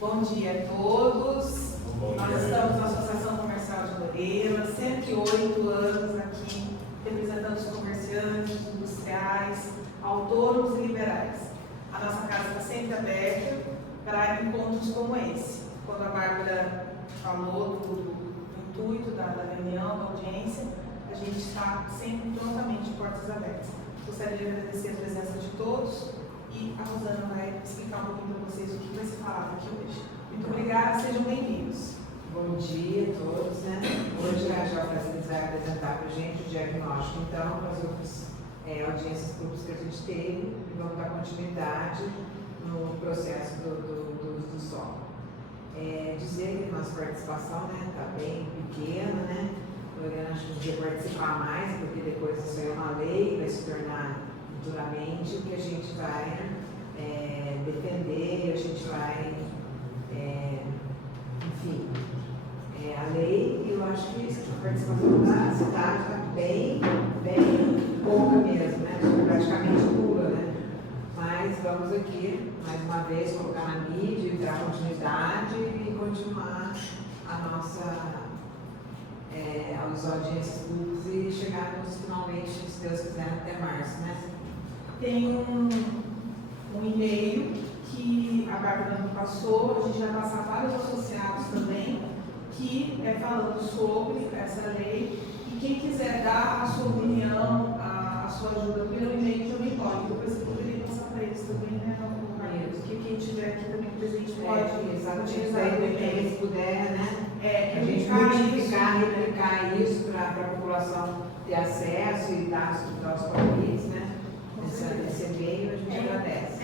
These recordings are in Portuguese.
Bom dia a todos. Nós estamos na Associação Comercial de Moreira, 108 anos aqui, representando os comerciantes, industriais, autônomos e liberais. A nossa casa está sempre aberta para encontros como esse. Quando a Bárbara falou do intuito da reunião, da audiência, a gente está sempre prontamente de portas abertas. Gostaria de agradecer a presença de todos e a Rosana vai explicar um pouquinho para vocês o que vai ser falado aqui hoje. Muito obrigada, sejam bem-vindos. Bom dia a todos, né? Hoje a Joyce vai apresentar para a gente o diagnóstico, então, das outras audiências públicas que a gente teve e vamos dar continuidade no processo do solo. Dizer que nossa participação está bem pequena, né? Eu acho que a gente devia participar mais, porque depois isso é uma lei, vai se tornar futuramente o que a gente vai defender, a gente vai, enfim, a lei, eu acho que a participação da cidade está bem pouca mesmo, né? Praticamente nula, né? Mas vamos aqui, mais uma vez, colocar na mídia, dar continuidade e continuar a nossa as audiências públicas e chegarmos finalmente, se Deus quiser, até março, né? Tem um e-mail que a Bárbara nos passou, a gente vai passar para os associados também, que é falando sobre essa lei, e quem quiser dar a sua opinião, a sua ajuda pelo e-mail também pode. Depois você poderia passar para eles também, né? Que quem estiver aqui também presente pode utilizar o e-mail. Se puder, né? A gente replicar isso para a população ter acesso e dar os palpites, né? Nesse e-mail a gente agradece.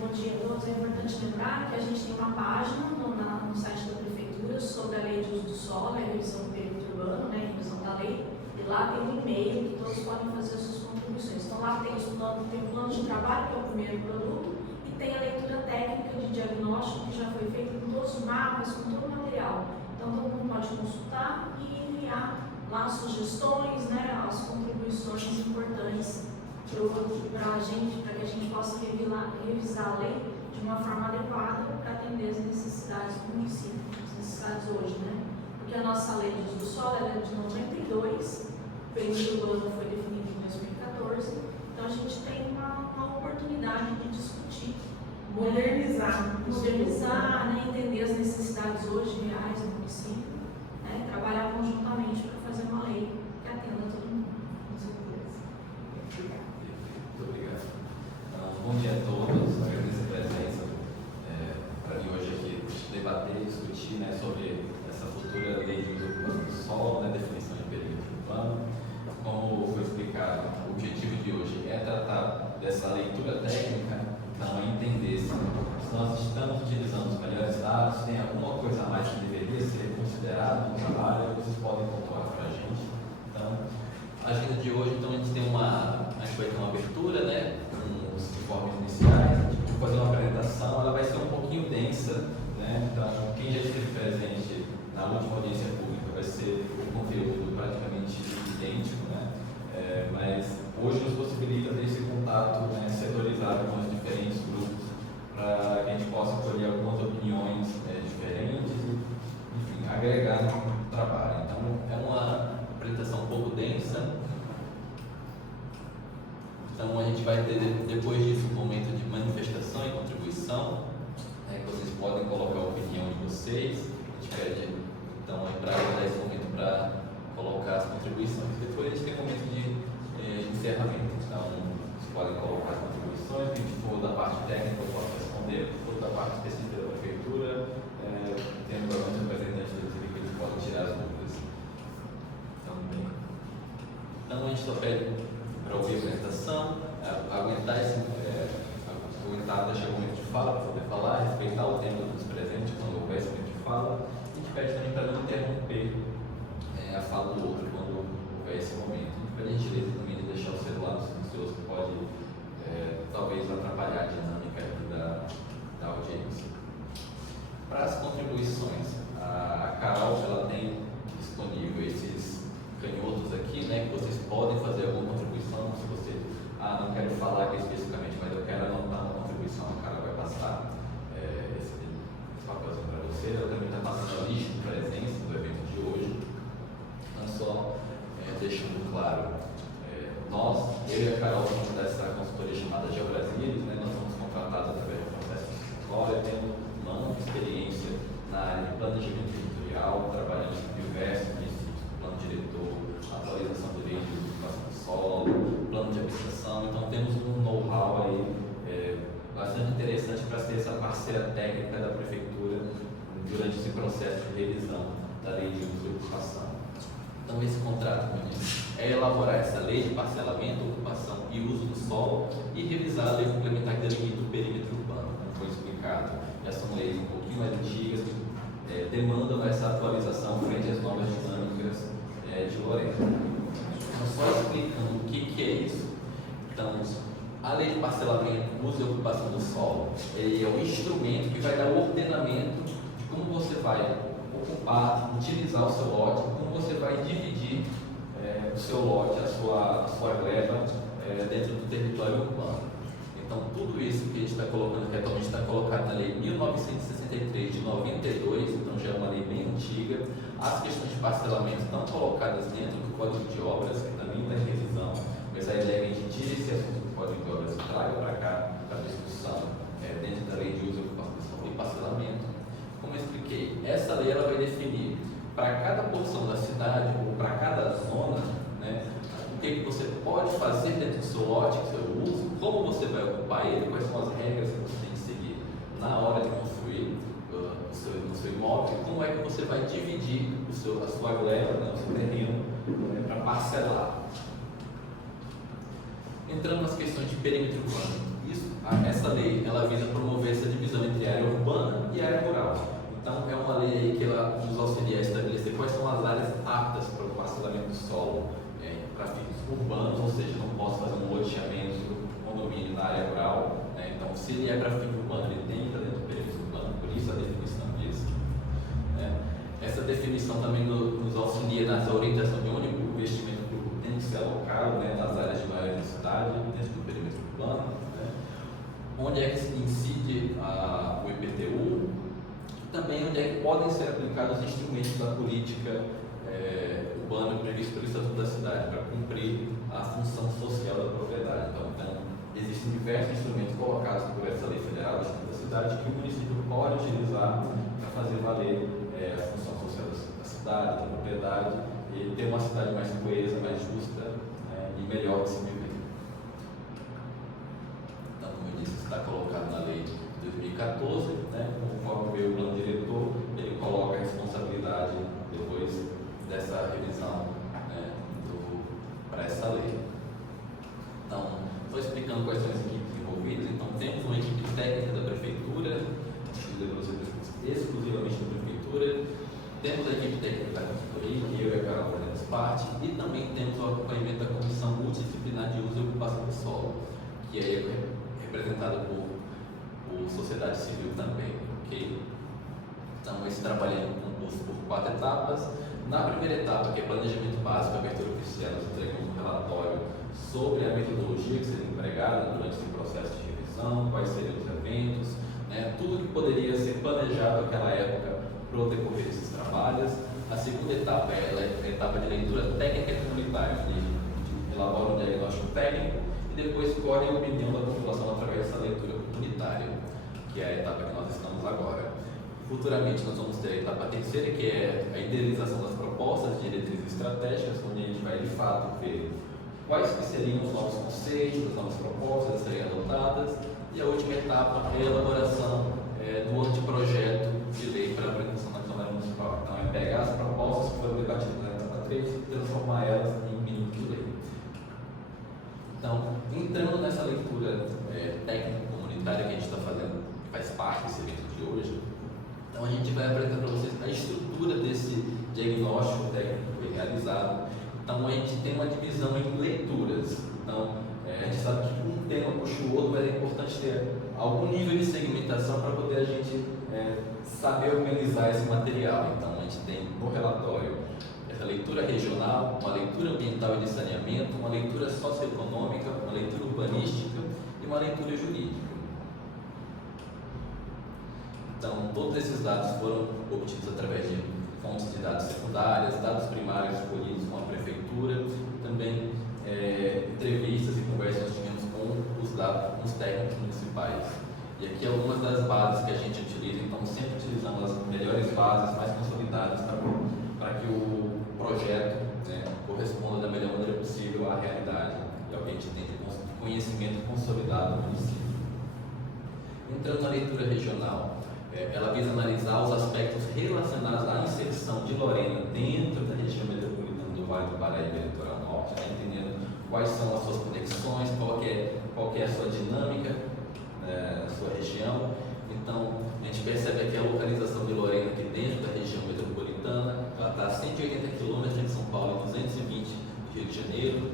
Bom dia a todos. É importante lembrar que a gente tem uma página no site da Prefeitura sobre a lei de uso do solo, a revisão do perímetro urbano, né, a revisão da lei, e lá tem um e-mail que todos podem fazer as suas contribuições. Então lá tem o plano de trabalho, que é o primeiro produto, e tem a leitura técnica de diagnóstico que já foi feita com todos os mapas, com todo o material. Então todo mundo pode consultar e enviar lá as sugestões, né, as contribuições importantes para que a gente possa revisar a lei de uma forma adequada para atender as necessidades do município, as necessidades hoje, né? Porque a nossa lei de uso do solo é de 92, o perímetro urbano foi definido em 2014, então a gente tem uma oportunidade de discutir, modernizar, né, entender as necessidades hoje reais do município, né, trabalhar conjuntamente para fazer uma lei que atenda todo mundo. Muito obrigado. Bom dia a todos, agradeço a presença para mim hoje aqui debater e discutir, né, sobre essa futura lei de uso urbano do solo, né, definição de perímetro urbano. Como foi explicado, o objetivo de hoje é tratar dessa leitura técnica, então é entender se nós estamos utilizando os melhores dados, tem alguma coisa a mais que deveria ser considerado no trabalho, vocês podem pontuar para a gente. Então, a agenda de hoje, então, a gente vai ter uma abertura, né, com os informes iniciais, a gente vai fazer uma apresentação, ela vai ser um pouquinho densa, né, então quem já esteve presente na última audiência pública vai ser um conteúdo praticamente idêntico, né, mas hoje nos possibilita ter esse contato, né, setorizado com os diferentes grupos, para que a gente possa colher algumas opiniões diferentes e, enfim, agregar no trabalho. Então, é uma apresentação um pouco densa. Então, a gente vai ter, depois disso, um momento de manifestação e contribuição, que vocês podem colocar a opinião de vocês. A gente pede, então, para dar esse momento para colocar as contribuições. Depois, a gente tem um momento de encerramento. Então, vocês podem colocar as contribuições. Quem for da parte técnica, eu posso responder. Se for da parte específica da prefeitura, temos alguns representantes da que eles podem tirar as dúvidas. Então, a gente só pede para ouvir a apresentação, aguentar deixar o momento de fala para poder falar, respeitar o tempo dos presentes quando houver esse momento de fala. A gente pede também para não interromper a fala do outro quando houver esse momento. A gente pede a gentileza também de deixar o celular no silencioso, que pode talvez atrapalhar a dinâmica da audiência. Para as contribuições, a Carol ela tem disponível esses canhotos aqui, né, que vocês podem fazer alguma contribuição. Se você não quero falar aqui especificamente, mas eu quero anotar uma contribuição, a Carol vai passar esse papelzinho parceira técnica da Prefeitura durante esse processo de revisão da Lei de Uso e Ocupação. Então, esse contrato, como eu disse, é elaborar essa lei de parcelamento, ocupação e uso do solo e revisar a lei complementar que delimita o perímetro urbano, como foi explicado. Já são leis um pouquinho mais antigas que demandam essa atualização frente às novas dinâmicas de Lorena. Então, só explicando o que é isso. Então, a lei de parcelamento, uso e ocupação do solo, ele é um instrumento que vai dar o ordenamento de como você vai ocupar, utilizar o seu lote, como você vai dividir o seu lote, a sua gleba dentro do território urbano. Então, tudo isso que a gente está colocando, que atualmente está colocado na Lei 1963 de 92, então já é uma lei bem antiga. As questões de parcelamento estão colocadas dentro do Código de Obras, que também está em revisão, mas a ideia é que a gente tire esse assunto do Código de Obras e traga para cá para discussão dentro da Lei de Uso e Parcelamento. Como eu expliquei, essa lei ela vai definir para cada porção da cidade ou para cada zona, né, o que você pode fazer dentro do seu lote, do seu uso, como você vai ocupar ele, quais são as regras que você tem que seguir na hora de construir o seu imóvel, como é que você vai dividir a sua gleba, né, o seu terreno, para parcelar. Entrando nas questões de perímetro urbano, essa lei ela visa promover essa divisão entre área urbana e área rural. Então, é uma lei aí que ela nos auxilia a estabelecer quais são as áreas aptas para o parcelamento do solo para fins urbanos, ou seja, não posso fazer um loteamento, condomínio na área rural. Então, se ele é para fim urbano, ele tem que estar dentro do perímetro urbano, por isso a definição disso. Essa definição também nos auxilia nessa orientação de onde o investimento público tem que ser alocado, nas áreas de maior necessidade, dentro do perímetro urbano, onde é que incide o IPTU, também onde é que podem ser aplicados os instrumentos da política urbana previsto pelo Estatuto da Cidade para cumprir a função social da propriedade. Então, existem diversos instrumentos colocados por essa lei federal do Estatuto da Cidade que o município pode utilizar para fazer valer a função social da cidade, da propriedade e ter uma cidade mais coesa, mais justa e melhor de se viver. Então, como eu disse, está colocado na lei de 2014, conforme veio o plano diretor, ele coloca a responsabilidade depois dessa revisão para essa lei. Então, estou explicando quais são as equipes envolvidas. Então, temos uma equipe técnica da Prefeitura, exclusivamente da Prefeitura, temos a equipe técnica da consultoria, que eu e a Carol fazemos parte, e também temos o acompanhamento da Comissão Multidisciplinar de Uso e Ocupação do Solo, que aí é representada por sociedade civil também, ok? Então, esse trabalho é composto por 4 etapas. Na primeira etapa, que é planejamento básico, abertura oficial, nós entregamos um relatório sobre a metodologia que seria empregada durante esse processo de revisão, quais seriam os eventos, tudo que poderia ser planejado naquela época para o decorrer desses trabalhos. A segunda etapa é a etapa de leitura técnica e comunitária, onde elabora um diagnóstico técnico e depois colhe a opinião da população através dessa leitura comunitária, que é a etapa que nós estamos agora. Futuramente nós vamos ter a etapa terceira, que é a idealização das propostas, diretrizes estratégicas, onde a gente vai de fato ver quais que seriam os novos conceitos, as novas propostas a serem adotadas, e a última etapa é a elaboração do anteprojeto de lei para a apresentação na Câmara Municipal. Então, é pegar as propostas que foram debatidas na etapa 3 e transformar elas em mínimo de lei. Então, entrando nessa leitura técnica comunitária que a gente está fazendo, que faz parte desse evento de hoje, então a gente vai apresentar para vocês a estrutura desse diagnóstico técnico que foi realizado. Então, a gente tem uma divisão em leituras. Então, a gente sabe que um tema puxa o outro, mas é importante ter algum nível de segmentação para poder a gente saber organizar esse material. Então, a gente tem no relatório essa leitura regional, uma leitura ambiental e de saneamento, uma leitura socioeconômica, uma leitura urbanística e uma leitura jurídica. Então, todos esses dados foram obtidos através de fontes de dados secundárias, dados primários escolhidos com a Prefeitura, também entrevistas e conversas nós tivemos com os técnicos municipais. E aqui algumas das bases que a gente utiliza, então sempre utilizamos as melhores bases, mais consolidadas, para que o projeto corresponda da melhor maneira possível à realidade e ao que a gente tem de conhecimento consolidado no município. Entrando na leitura regional, ela visa analisar os aspectos relacionados à inserção de Lorena dentro da região metropolitana do Vale do Paraíba e Litoral Norte, entendendo quais são as suas conexões, qual que é a sua dinâmica na sua região. Então, a gente percebe que a localização de Lorena aqui dentro da região metropolitana, ela está a 180 km de São Paulo e 220 do Rio de Janeiro.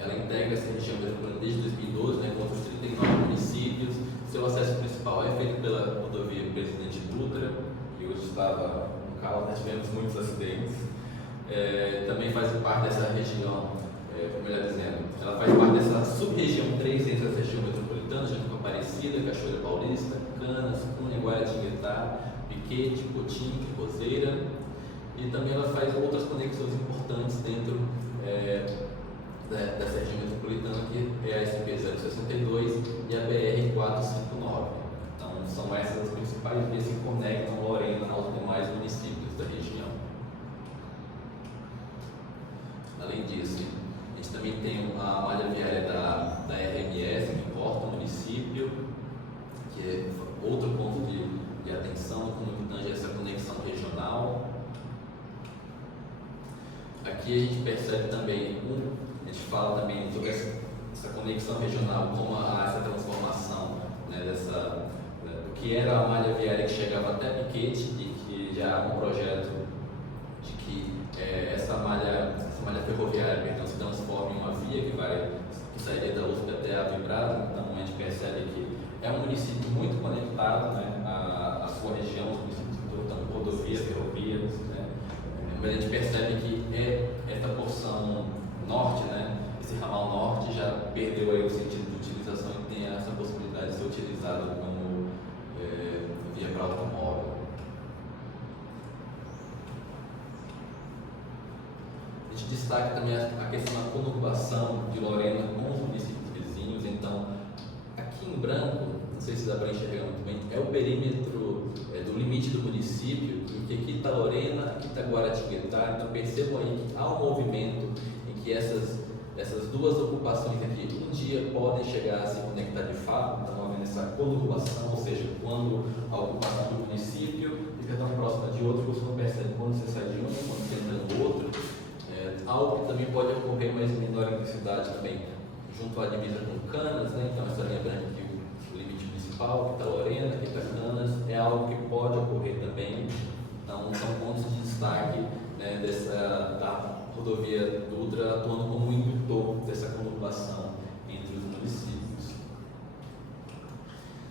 Ela integra essa região metropolitana desde 2012, com outros 39 municípios. Seu acesso principal é feito pela rodovia Presidente Dutra, que hoje estava no caos, nós tivemos muitos acidentes. Também faz parte dessa região, melhor dizendo, ela faz parte dessa sub-região 3 entre as regiões metropolitanas, junto com Aparecida, Cachoeira Paulista, Canas, Cunha, Guaratinguetá, Piquete, Cotim, Roseira. E também ela faz outras conexões importantes dentro dessa região metropolitana, que é a SP-062 e a BR-459. Então, são essas as principais vias que conectam Lorena aos demais municípios da região. Além disso, a gente também tem a malha viária da RMS, que corta o município, que é outro ponto de atenção quando tange essa conexão regional. Aqui a gente percebe também, a gente fala também sobre essa conexão regional, como essa transformação do que era a malha viária que chegava até Piquete, e que já há um projeto de que essa malha ferroviária se transforme em uma via que sairia da USP até a Vibrado. Então a gente percebe que é um município muito conectado, à sua região, os municípios portanto rodovias, ferrovias, mas a gente percebe que essa porção norte, esse ramal norte já perdeu aí o sentido de utilização e tem essa possibilidade de ser utilizado como via para automóvel. A gente destaca também a questão da conurbação de Lorena com os municípios vizinhos. Então, aqui em branco, não sei se dá para enxergar muito bem, é o perímetro do limite do município, em que aqui está Lorena, aqui está Guaratinguetá. Então percebam aí que há um movimento em que essas duas ocupações aqui um dia podem chegar a se conectar de fato. Então havendo essa conurbação, ou seja, quando a ocupação do município fica tão próxima de outro, você não percebe quando você sai de um, quando você entra no outro. Algo que também pode ocorrer, mas em menor intensidade também, junto à divisa com Canas, então essa linha branca aqui, o limite municipal, que está Lorena, aqui está Canas, é algo que pode ocorrer também. Então são pontos de destaque da rodovia Dutra atuando como indutor dessa conurbação entre os municípios.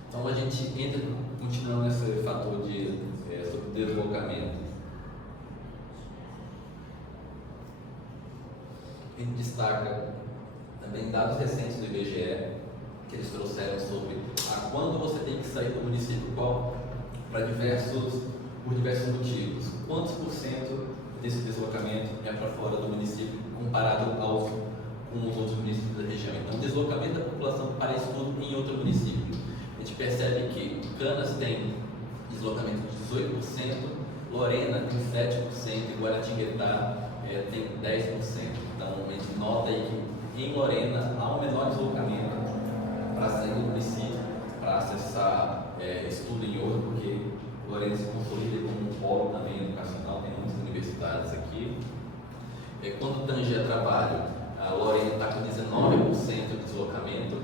Então a gente entra, continuando nesse fator sobre deslocamento. A gente destaca também dados recentes do IBGE, que eles trouxeram sobre quando você tem que sair do município qual, por diversos motivos. Quantos por cento desse deslocamento é para fora do município comparado com os outros municípios da região? Então, o deslocamento da população para estudo em outro município. A gente percebe que Canas tem deslocamento de 18%, Lorena tem 7% e Guaratinguetá tem 10%. Então, a gente nota aí que em Lorena há um menor deslocamento para sair do município, para acessar estudo em outro, porque Lorena se consolida como um polo também educacional, tem muitas universidades aqui. Quando tange a trabalho, a Lorena está com 19% de deslocamento,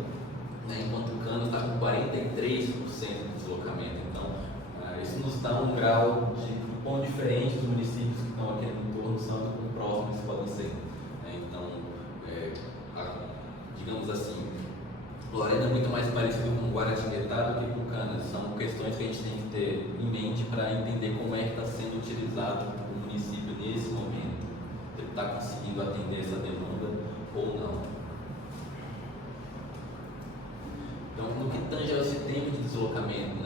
enquanto Canas está com 43% de deslocamento. Então, isso nos dá um grau de quão diferente dos municípios que estão aqui no entorno são e quão próximos podem ser. Então, digamos assim, Lorena é muito mais parecido com Guaratinguetá do que com Canas. São questões que a gente tem que ter em mente para entender como é que está sendo utilizado o município nesse momento. Ele está conseguindo atender essa demanda ou não. Então, no que tange a esse tempo de deslocamento,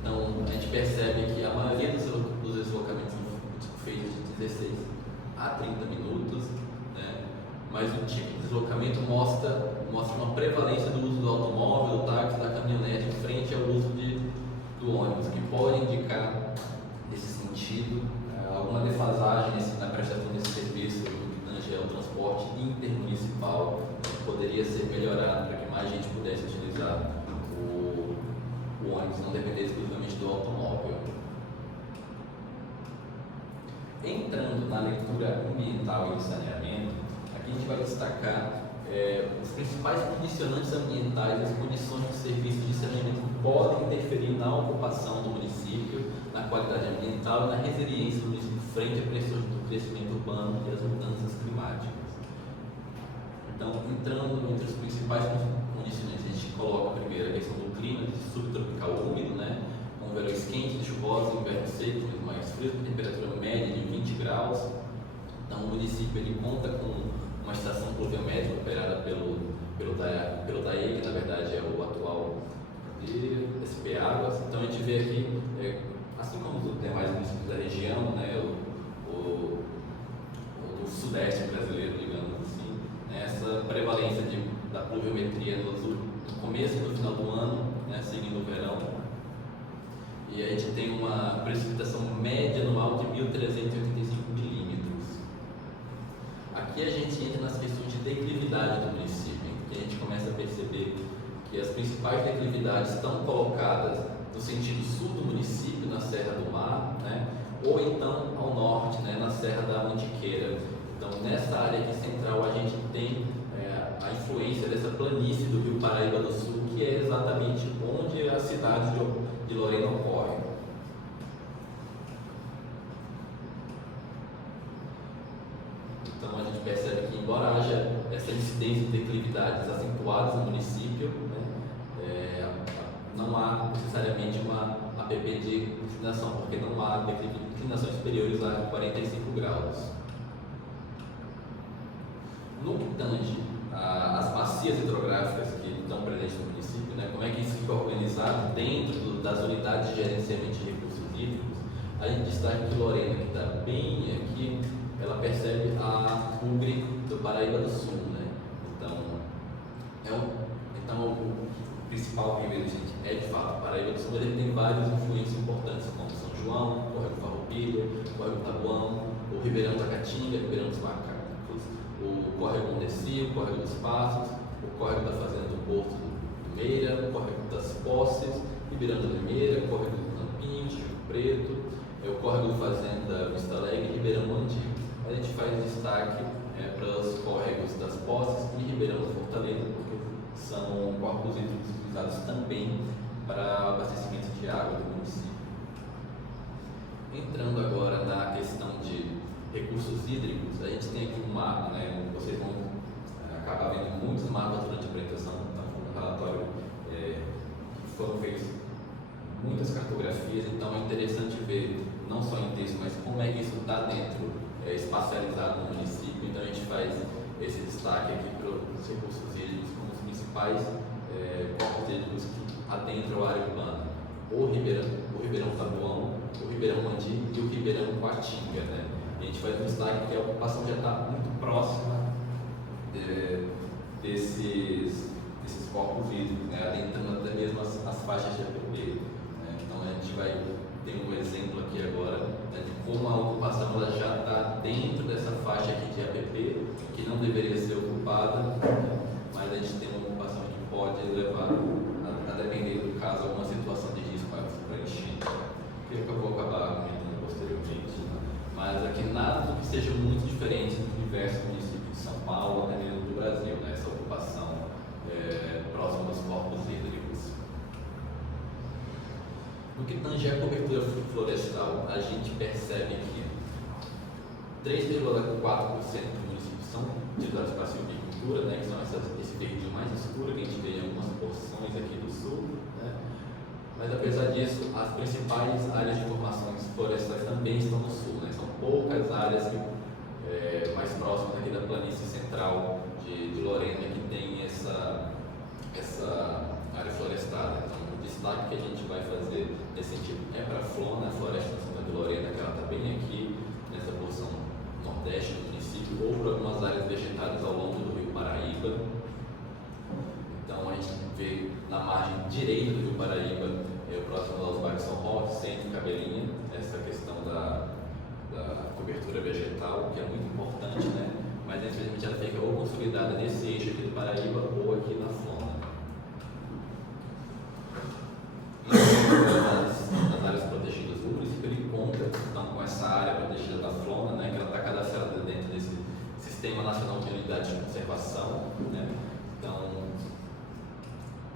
então a gente percebe que a maioria dos deslocamentos são feitos de 16 a 30 minutos, mas o tipo de deslocamento mostra uma prevalência do uso do automóvel, do táxi, da caminhonete frente ao uso do ônibus, que pode indicar, nesse sentido, alguma defasagem na prestação desse serviço no que tange ao transporte intermunicipal, que poderia ser melhorado para que mais gente pudesse utilizar para o ônibus não depender exclusivamente do automóvel. Entrando na leitura ambiental e de saneamento, aqui a gente vai destacar os principais condicionantes ambientais e as condições de serviço de saneamento que podem interferir na ocupação do município, na qualidade ambiental e na resiliência do município frente a pressões do crescimento urbano e as mudanças climáticas. Então, entrando entre os principais condicionantes, a gente coloca primeiro a questão do clima subtropical úmido, né? Com verões quentes e chuvosos, invernos secos, mais frios, com temperatura média de 20 graus. Então, o município ele conta com uma estação pluviométrica operada pelo DAE, que na verdade é o atual SP Águas. Então, a gente vê aqui, assim como os demais municípios da região, né? Do sudeste brasileiro, digamos assim, né? Essa prevalência da pluviometria no começo e no final do ano, né? Seguindo o verão. E a gente tem uma precipitação média anual de 1.385 milímetros. Aqui a gente entra nas questões de declividade do município, porque a gente começa a perceber que as principais declividades estão colocadas no sentido sul do município, na Serra do Mar, né? Ou então ao norte, né? Na Serra da Mantiqueira. Então, nessa área aqui central, a gente tem a influência dessa planície do Rio Paraíba do Sul, que é exatamente onde a cidade de Lorena ocorre. Então, a gente percebe que, embora haja essa incidência de declividades acentuadas no município, né, não há necessariamente uma APP de inclinação, porque não há inclinações superiores a 45 graus. No que tange as bacias hidrográficas que estão presentes no município, né, como é que isso fica organizado dentro das unidades de gerenciamento de recursos hídricos, a gente destaca que Lorena, que está bem aqui, ela percebe a UGRE do Paraíba do Sul, né? Então o principal primeiro, gente, é de fato o Paraíba do Sul, mas ele tem vários influências importantes, como São João, o Córrego Farroupilha, o Córrego Tabuão, o Ribeirão da Caatinga, o Ribeirão dos Macacos, o Córrego Mondesi, o Córrego dos Passos, o Córrego da Fazenda do Porto do Meira, o Córrego das Posses, Ribeirão da Limeira, o Córrego do Campinho, Chico Preto, o Córrego da Fazenda Vista Alegre e Ribeirão Mandi. A gente faz destaque para os córregos das Posses e Ribeirão da Fortaleza, porque são corpos hídricos utilizados também para abastecimento de água do município. Entrando agora na questão de recursos hídricos, a gente tem aqui um mapa, né? Vocês vão acabar vendo muitos mapas durante a apresentação, então no relatório foram feitas muitas cartografias, então é interessante ver não só em texto, mas como é que isso está dentro, espacializado no município. Então a gente faz esse destaque aqui para os recursos hídricos como os principais corpos hídricos que adentram a área urbana: o Ribeirão Tabuão, o Ribeirão Mandi e o Ribeirão Caatinga, né? A gente faz um destaque que a ocupação já está muito próxima desses corpos hídricos, né? Adentrando até mesmo as faixas de APP, né? Então a gente vai ter um exemplo aqui agora, né, de como a ocupação ela já está dentro dessa faixa aqui de APP, que não deveria ser ocupada, né? Mas a gente tem uma ocupação que pode levar, a depender do caso, a alguma situação de risco para enchente, que eu vou acabar comentando posteriormente. Mas aqui nada do que seja muito diferente do diversos municípios de São Paulo, até mesmo do Brasil, né? Essa ocupação próxima dos corpos hídricos. No que tange a cobertura florestal, a gente percebe que 3,4% dos municípios são utilizados para silvicultura, né? Que são esse verde mais escuro que a gente vê em algumas porções aqui do sul, né? Mas apesar disso, as principais áreas de formações florestais também estão no sul, né? São poucas áreas mais próximas aqui da planície central de Lorena que tem essa área florestada. Então, o destaque que a gente vai fazer nesse sentido é para a Flona, a Floresta Nacional de Lorena, que ela está bem aqui nessa porção nordeste do município, ou por algumas áreas vegetadas ao longo do Rio Paraíba. Então, a gente vê na margem direita do Rio Paraíba, próximo aos bairros São Roque, Centro e Cabelinha, essa questão da cobertura vegetal, que é muito importante, né? Mas infelizmente ela fica ou consolidada nesse eixo aqui do Paraíba ou aqui na Flona. possibilidade de conservação, né? Então,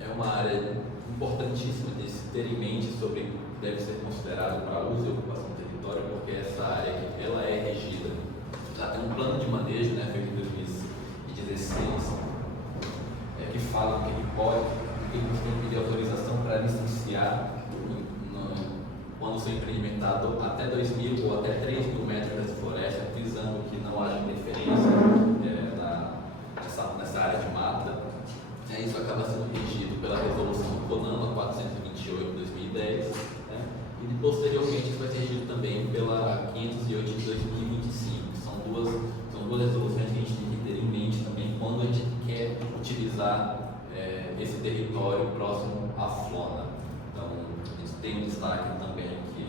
é uma área importantíssima de se ter em mente sobre o que deve ser considerado para uso e ocupação do território, porque essa área aqui, ela é regida, já tem um plano de manejo, né, feito em 2016, que fala que ele pode, que ele tem que pedir autorização para licenciar quando seu empreendimento até 2.000 ou até 3.000 metros de floresta, visando que não haja interferência nessa área de mata. Isso acaba sendo regido pela resolução CONAMA 428 de 2010, né? E posteriormente isso vai ser regido também pela 508 de 2025. São duas resoluções que a gente tem que ter em mente também quando a gente quer utilizar esse território próximo à flora. Então, a gente tem um destaque também que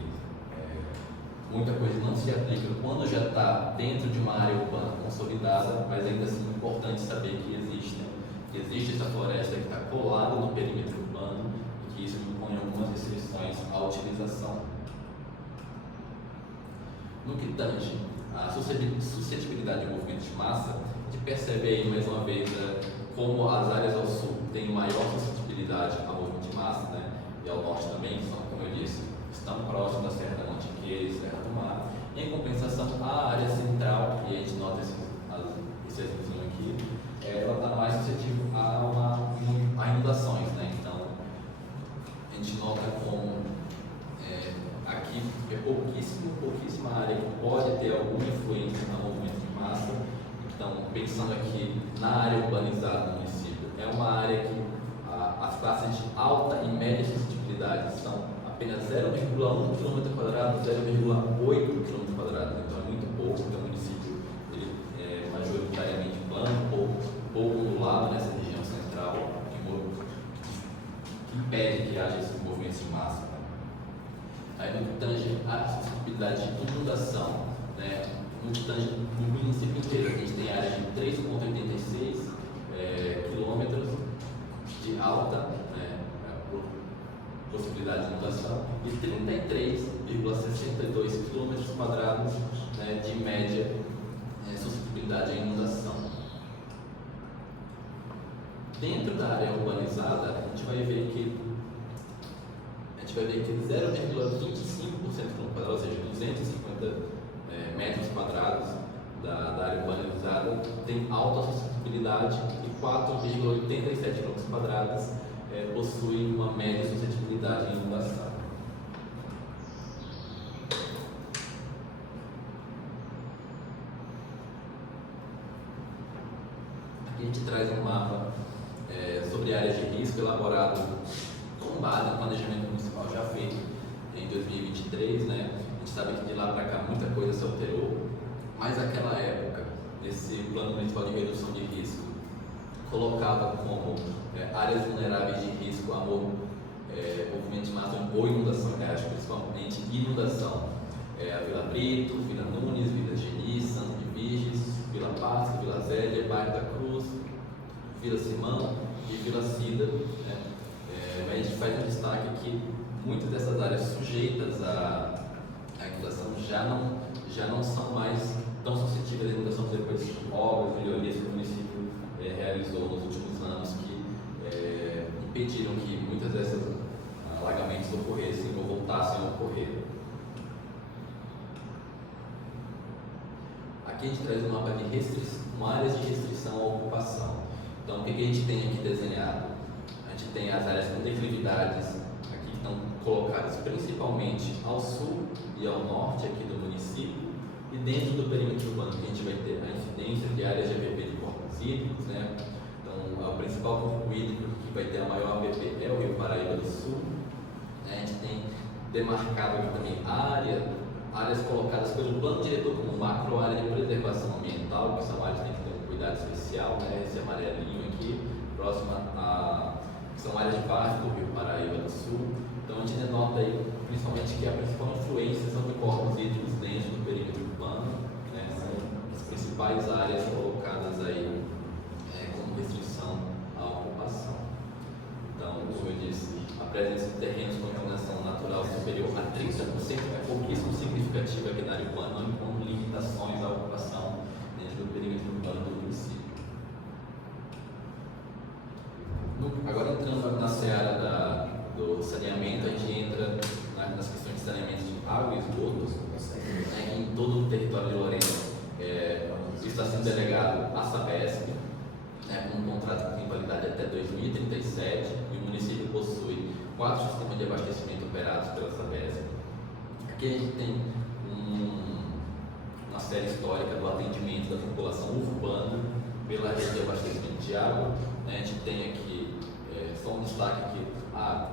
muita coisa não se aplica quando já está dentro de uma área urbana consolidada, mas ainda assim é importante saber que existe essa floresta que está colada no perímetro urbano e que isso impõe algumas restrições à utilização. No que tange a suscetibilidade de movimento de massa, a gente percebe aí mais uma vez como as áreas ao sul têm maior suscetibilidade a movimento de massa, né? E ao norte também, são, como eu disse, estão próximos da Serra da Mantiqueira e Serra do Mar. E, em compensação, a área central, e a gente nota esse exemplo aqui, ela está mais suscetível a inundações, né? Então, a gente nota como aqui é pouquíssima área que pode ter alguma influência no movimento de massa. Então, pensando aqui na área urbanizada do município, é uma área que as classes de alta e média suscetibilidade são apenas 0,1 km², 0,8 km². Então, é muito pouco, porque o município ele é majoritariamente plano, pouco ondulado nessa região central, que impede que haja esse movimento de massa. Aí, no que tange a suscetibilidade de inundação, né? No que tange no município inteiro, a gente tem área de 3,86 quilômetros de alta, né, possibilidade de inundação, e 33,62 km², né, de média suscetibilidade à inundação. Dentro da área urbanizada, a gente vai ver que 0,25 km², ou seja, 250 metros quadrados da área urbanizada tem alta suscetibilidade e 4,87 km² possuem uma média suscetibilidade em inundação. Aqui a gente traz um mapa sobre áreas de risco elaborado com base no planejamento municipal já feito em 2023, né? A gente sabe que de lá para cá muita coisa se alterou, mas naquela época, esse plano municipal de redução de risco colocava como áreas vulneráveis de risco a movimento de massa ou inundação, acho que principalmente inundação, a Vila Brito, Vila Nunes, Vila Geni, Santo de Virges, Vila Páscoa, Vila Zélia, Bairro da Cruz, Vila Simão e Vila Cida, né? Mas a gente faz um destaque que muitas dessas áreas sujeitas à inundação já não são mais tão suscetíveis à inundação depois de obras, melhorias que o município realizou nos últimos anos que impediram que muitas dessas alagamentos ocorressem ou voltassem a ocorrer. Aqui a gente traz um mapa de áreas de restrição à ocupação. Então, o que a gente tem aqui desenhado? A gente tem as áreas com declividades aqui que estão colocadas principalmente ao sul e ao norte aqui do município, e dentro do perímetro urbano que a gente vai ter a incidência de áreas de APP de corpos hídricos, né? Então, o principal corpo hídrico que vai ter a maior APP é o Rio Paraíba do Sul. A gente tem demarcado aqui também áreas colocadas pelo plano diretor como macro área de preservação ambiental, que são áreas que tem que ter um cuidado especial, né? Esse amarelinho aqui, próximo que são áreas de várzea do Rio Paraíba do Sul. Então, a gente denota aí, principalmente, que a principal influência são de corpos hídricos dentro do perímetro urbano, né? São as principais áreas colocadas aí como restrição à ocupação. Então, como eu disse, a presença de terrenos com inclinação natural superior a 30% é pouquíssimo significativa aqui na área urbana, não impondo limitações à ocupação dentro do perímetro urbano do município. Agora entrando na seara do saneamento, a gente entra nas questões de saneamento de água e esgoto, em todo o território de Lorena. Isso está sendo delegado à Sabesp, com um contrato que tem validade até 2037, e o município possui 4 sistemas de abastecimento operados pela Sabesp. Aqui a gente tem uma série histórica do atendimento da população urbana pela rede de abastecimento de água. A gente tem aqui, só um destaque que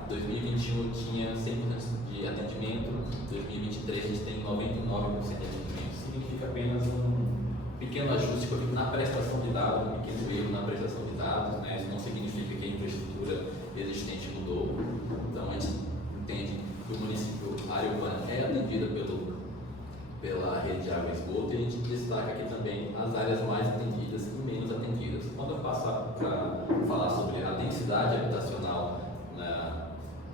2021 tinha 100% de atendimento, 2023 a gente tem 99% de atendimento. Significa apenas um pequeno ajuste na prestação de dados, um pequeno erro na prestação de dados, né? Isso não significa que a infraestrutura existente mudou. Então a gente entende que o município, a área urbana é atendida pela rede de água e esgoto, e a gente destaca aqui também as áreas mais atendidas e menos atendidas. Quando eu passar para falar sobre a densidade habitacional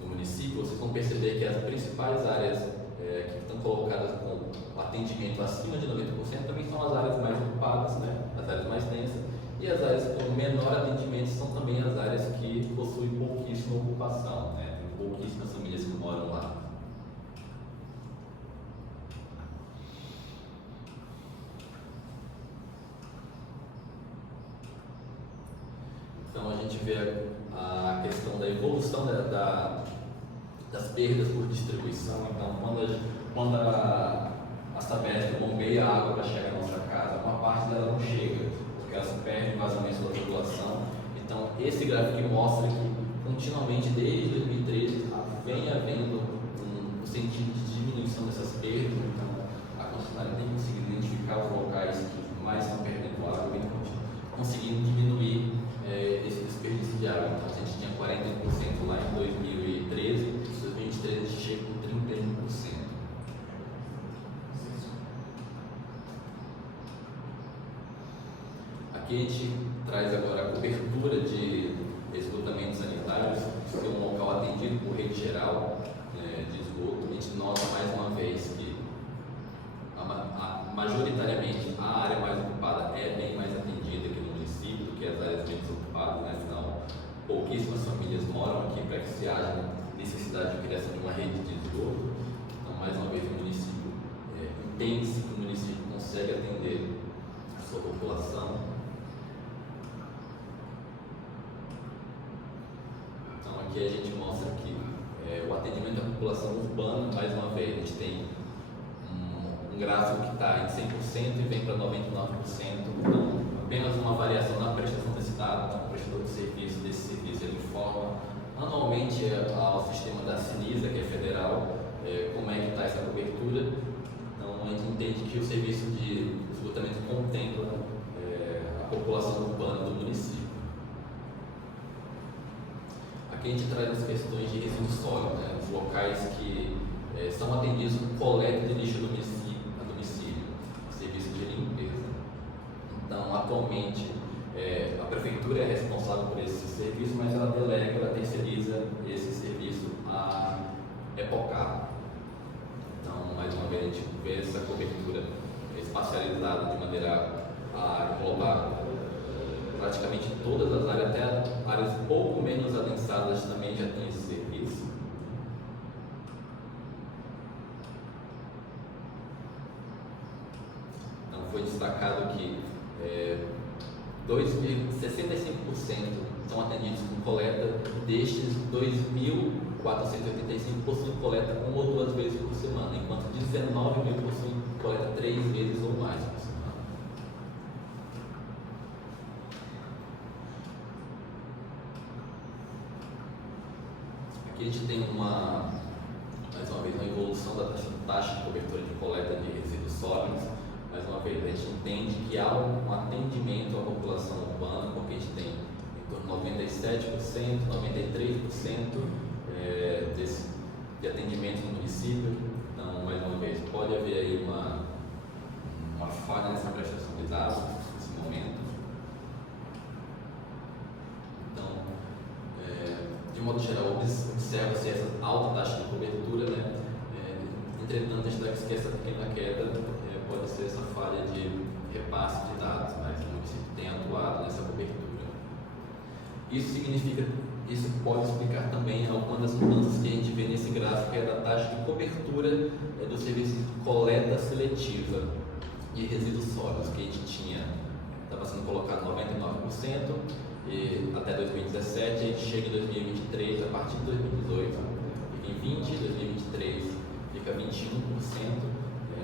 no município, vocês vão perceber que as principais áreas que estão colocadas com atendimento acima de 90% também são as áreas mais ocupadas, né? As áreas mais densas, e as áreas com menor atendimento são também as áreas que possuem pouquíssima ocupação, né? Tem pouquíssimas famílias que moram lá. Então a gente vê a questão da evolução das perdas por distribuição. Então quando a Sabesp bombeia a água para chegar na nossa casa, uma parte dela não chega, porque ela se perde o vazamento da população. Então esse gráfico mostra que continuamente desde 2013 vem havendo um sentido de diminuição dessas perdas. Então a concessionária tem conseguido identificar os locais que mais estão perdendo água e conseguindo diminuir esse desperdício de água. Então, a gente tinha 41% lá em 2013, em 2023 a gente chega com 31%. Aqui a gente traz agora a cobertura de esgotamentos sanitários, que é um local atendido por rede geral de esgoto. A gente nota mais uma vez que majoritariamente a área mais ocupada é bem mais atendida aqui no município do que as áreas menos ocupadas, né? Afinal, pouquíssimas famílias moram aqui para que se haja necessidade de criação de uma rede de esgoto. Então, mais uma vez, o município entende-se que o município consegue atender a sua população. Então, aqui a gente mostra que o atendimento da população urbana, mais uma vez, a gente tem um gráfico que está em 100% e vem para 99%, então apenas uma variação na prestação desse dado. Então, o prestador de serviço desse serviço ele informa anualmente ao sistema da Sinisa, que é federal, como é que está essa cobertura. Então a gente entende que o serviço de esgotamento contempla a população urbana do município. Aqui a gente traz as questões de resíduos sólidos, né? Os locais que são atendidos com coleta de lixo a domicílio, serviço de limpeza. Então, atualmente, a prefeitura é responsável por esse serviço, mas ela delega, ela terceiriza esse serviço à Epocar. Então, mais uma vez, a gente vê essa cobertura espacializada de maneira a englobar praticamente todas as áreas, até áreas pouco menos adensadas também já tem esse serviço. Então, foi destacado que 65% são atendidos com coleta, destes 2.485 possuem coleta 1 ou 2 vezes por semana, enquanto 19.000 possuem coleta 3 vezes ou mais por semana. Aqui a gente tem mais uma vez, uma evolução da taxa de cobertura de coleta de resíduos sólidos. Mais uma vez, a gente entende que há um atendimento à população urbana, porque a gente tem em torno de 97%, 93% de atendimento no município. Então, mais uma vez, pode haver aí uma falha nessa prestação de dados nesse momento. Então, de modo geral, observa-se essa alta taxa de cobertura, né? Entretanto, a gente deve que essa pequena queda pode ser essa falha de repasse de dados, mas o município tem atuado nessa cobertura. Isso pode explicar também algumas das mudanças que a gente vê nesse gráfico, que é da taxa de cobertura do serviço de coleta seletiva de resíduos sólidos, que a gente tinha, estava sendo colocado 99% e até 2017, a gente chega em 2023, a partir de 2018, fica em 20%, 2023 fica 21%,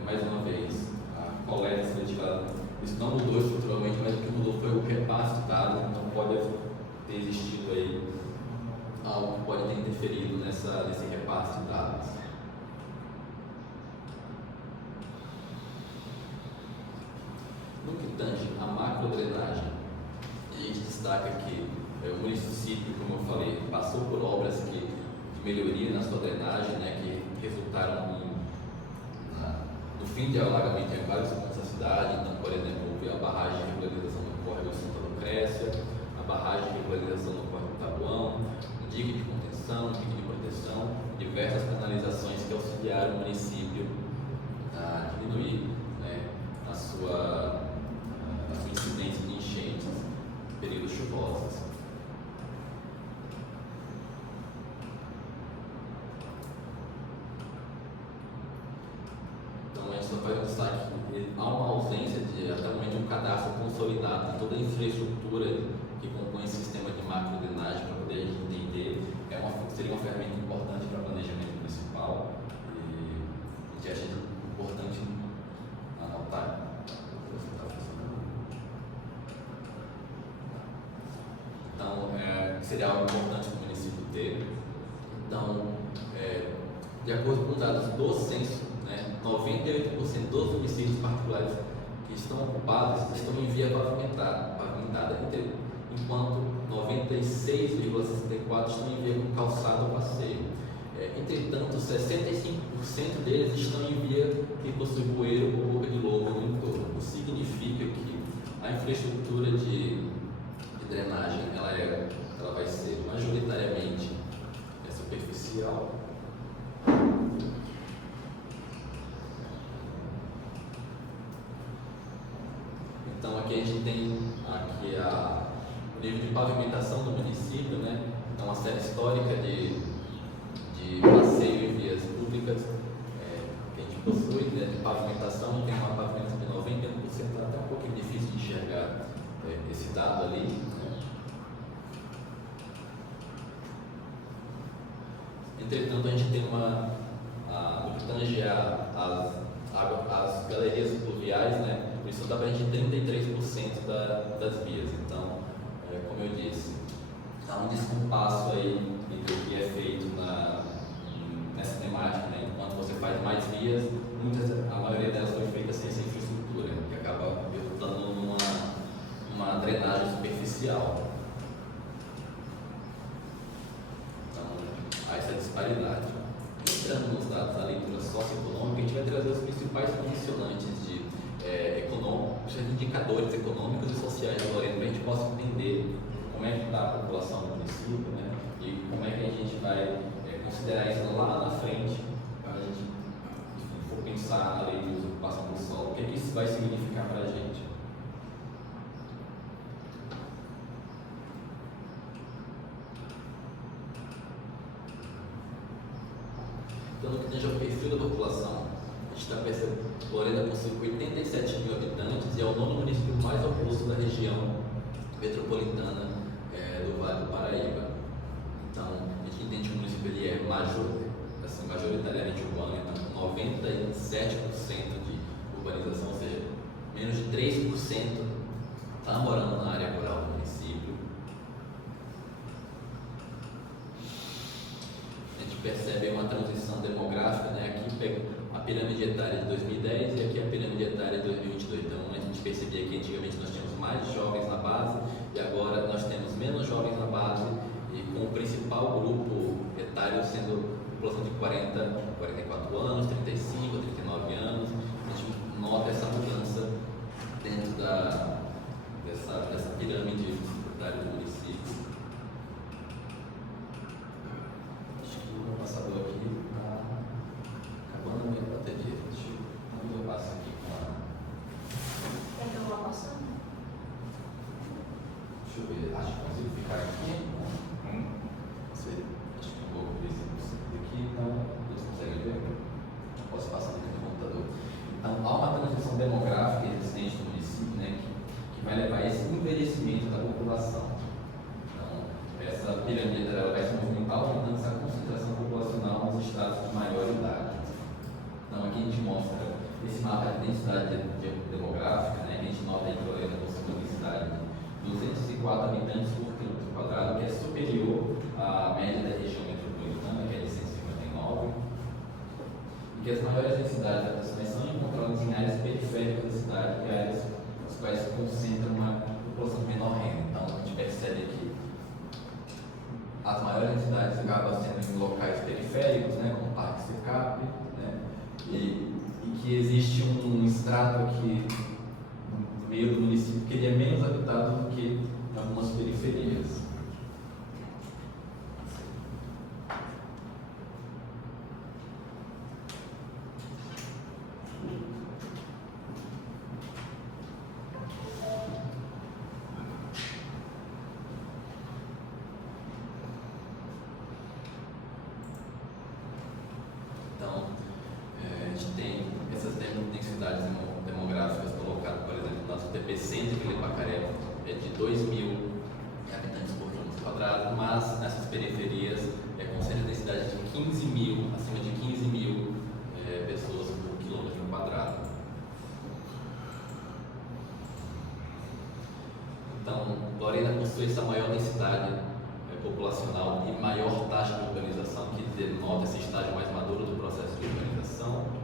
mais uma vez, a coleta seletiva, isso não mudou estruturalmente, mas o que mudou foi o repasse de dados, então pode ter existido aí algo que pode ter interferido nesse repasse de dados. No que tange a macrodrenagem, a gente destaca que o município, como eu falei, passou por obras de melhoria na sua drenagem, né, que resultaram no fim de alagamento em vários pontos da cidade. Então, por exemplo, houve a barragem de regularização do córrego Santa Lucrécia, a barragem de regularização do córrego Tabuão, o dique de contenção, o dique de proteção, diversas canalizações que auxiliaram o município a diminuir, né, a sua incidência de enchentes em períodos chuvosos. Então, a gente só faz um destaque que há uma ausência até o momento de um cadastro consolidado de toda a infraestrutura que compõe esse sistema de macrodrenagem, para poder a gente entender. Seria uma ferramenta importante para o planejamento municipal e que a gente é importante anotar. Então, seria algo importante para o município ter. Então, de acordo com os dados do censo, 98% dos municípios particulares que estão ocupados estão em via pavimentada, enquanto 96,64% estão em via com calçado ou passeio. Entretanto, 65% deles estão em via que possui bueiro ou boca de lobo no entorno. Isso significa que a infraestrutura de drenagem ela vai ser majoritariamente superficial. Então aqui a gente tem o nível de pavimentação do município, né? Então, uma série histórica de passeio em vias públicas que a gente possui, né? De pavimentação, tem uma pavimentação de 91%, até um pouquinho difícil de enxergar esse dado ali, né? Entretanto, a gente tem no que tange as galerias fluviais, né? Isso dá para a gente 33% das vias. Então, como eu disse, há um descompasso aí entre o que é feito nessa temática, né? Enquanto você faz mais vias, a maioria delas foi feita sem essa infraestrutura, que acaba resultando numa drenagem superficial. Então, há essa disparidade. Entrando nos dados da leitura socioeconômica, a gente vai trazer os principais condicionantes indicadores econômicos e sociais da Lorena, para a gente possa entender como é que está a população do município, né? E como é que a gente vai considerar isso lá na frente, para a gente, for pensar na lei de ocupação do solo, o que isso vai significar para a gente. Então, no que tange ao perfil da população, a gente está percebendo que Lorena possui 87 mil habitantes e é o nono município mais oposto da região metropolitana do Vale do Paraíba. Então, a gente entende que o município ele é majoritariamente urbano, então 97% de urbanização, ou seja, menos de 3% está morando na área rural do município. A gente percebe uma transição demográfica, né? Aqui pega a pirâmide etária de 2010 e aqui a pirâmide etária de 2022. Então, a gente percebia que antigamente nós tínhamos mais jovens na base e agora nós temos menos jovens na base, e com o principal grupo etário sendo a população de 44 anos, 35, 39 anos. A gente nota essa mudança dentro dessa pirâmide etária do município. Acho que o meu passador aqui está acabando a minha bateria. Quando eu passo aqui com a... Quer que eu vá passando? Deixa eu ver, acho que consigo ficar aqui. aqui a gente mostra esse mapa de densidade demográfica, né? A gente nota aí que Lorena possui uma densidade de 204 habitantes por quilômetro quadrado, que é superior à média da região metropolitana, que é de 159, e que as maiores densidades da população são encontradas em áreas periféricas da cidade, que áreas as quais se concentra uma população de menor renda. Então, a gente percebe que as maiores densidades acabam sendo em locais periféricos, né, como Parque Secap, né, e que existe um extrato aqui no meio do município que ele é menos habitado do que em algumas periferias. Densidades demográficas colocadas, por exemplo, no nosso TP100 de Pacaré é de 2.000 habitantes por quilômetro quadrado, mas nessas periferias concentra a densidade de 15.000, acima de 15.000 pessoas por quilômetro quadrado. Então, Lorena possui essa maior densidade populacional e maior taxa de urbanização, que denota esse estágio mais maduro do processo de urbanização.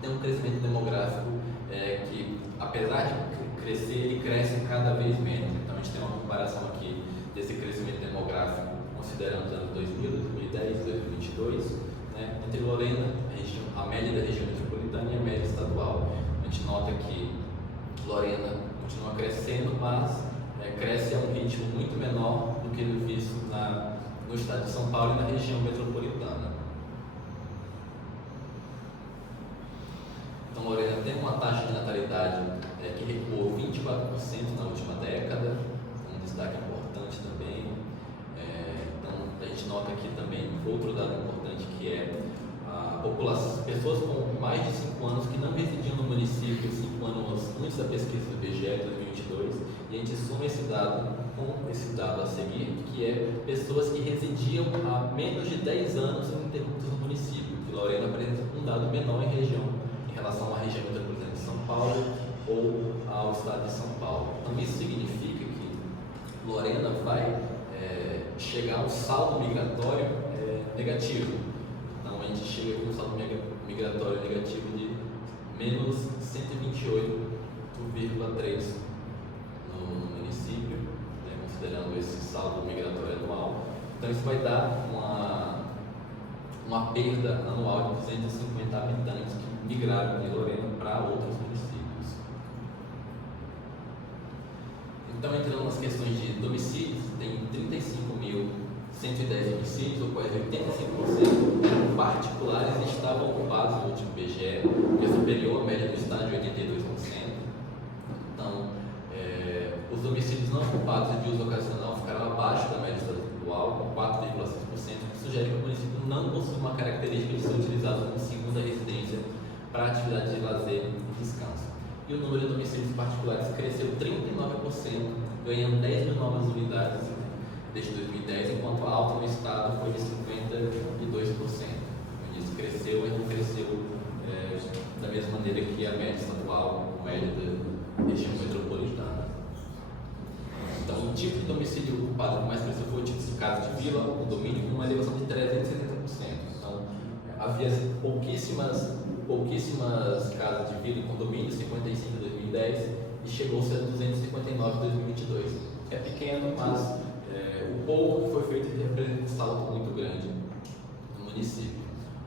Tem um crescimento demográfico que, apesar de crescer, ele cresce cada vez menos. Então, a gente tem uma comparação aqui desse crescimento demográfico, considerando os anos 2000, 2010, 2022, né, entre Lorena, a média da região metropolitana e a média estadual. A gente nota que Lorena continua crescendo, mas cresce a um ritmo muito menor do que visto no estado de São Paulo e na região metropolitana. Então, Lorena tem uma taxa de natalidade que recuou 24% na última década, um destaque importante também. Então, a gente nota aqui também outro dado importante, que é a população, pessoas com mais de 5 anos que não residiam no município 5 anos antes da pesquisa do IBGE de 2022, e a gente soma esse dado com esse dado a seguir, que é pessoas que residiam há menos de 10 anos ininterruptos no município, que Lorena apresenta um dado menor em relação à região metropolitana de São Paulo ou ao estado de São Paulo. Então, isso significa que Lorena vai chegar a um saldo migratório negativo. Então, a gente chega com um saldo migratório negativo de menos 128,3 no município, considerando esse saldo migratório anual. Então, isso vai dar uma perda anual de 250 habitantes que migraram de Lorena para outros municípios. Então, entrando nas questões de domicílios, tem 35.110 domicílios, ou quase 85% particulares estavam ocupados no último IBGE, que é superior à média do estado de 82%. Então, os domicílios não ocupados de uso ocasional ficaram abaixo da média estadual, com 4,6%, que sugere que o município não possui uma característica de ser utilizado como segunda residência para atividades de lazer e descanso. E o número de domicílios particulares cresceu 39%, ganhando 10 mil novas unidades desde 2010, enquanto a alta no estado foi de 52%. Isso cresceu, mas não cresceu da mesma maneira que a média estadual, a média da região metropolitana. Então, o tipo de domicílio ocupado que mais cresceu foi o tipo de casa de vila, o condomínio, com uma elevação de 370%. Então, havia pouquíssimas casas de vila e condomínio, 55 em 2010, e chegou-se a 259 em 2022. É pequeno, mas o pouco que foi feito representa um salto muito grande no município.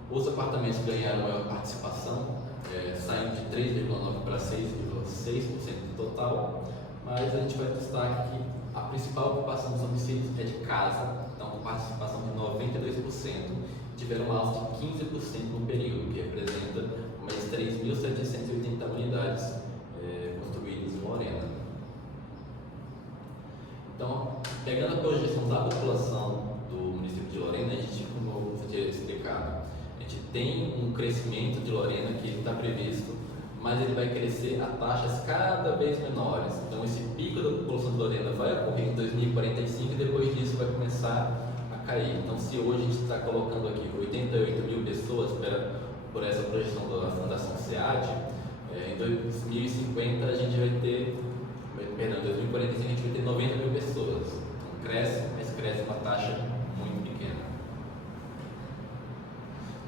Os apartamentos ganharam maior participação, saindo de 3,9% para 6,6% do total, mas a gente vai destacar que a principal ocupação dos domicílios é de casa, então com participação de 92%, tiveram uma alta de 15% no período, que representa umas 3.780 unidades construídas em Lorena. Então, pegando a projeção da população do município de Lorena, a gente, como eu tinha explicado, a gente tem um crescimento de Lorena que está previsto, mas ele vai crescer a taxas cada vez menores. Então, esse pico da população de Lorena vai ocorrer em 2045 e depois disso vai começar a cair. Então, se hoje a gente está colocando aqui 88 mil pessoas para por essa projeção da Fundação SEAD, em 2050 a gente vai ter, perdão, em 2045 a gente vai ter 90 mil pessoas. Então cresce, mas cresce uma taxa muito pequena.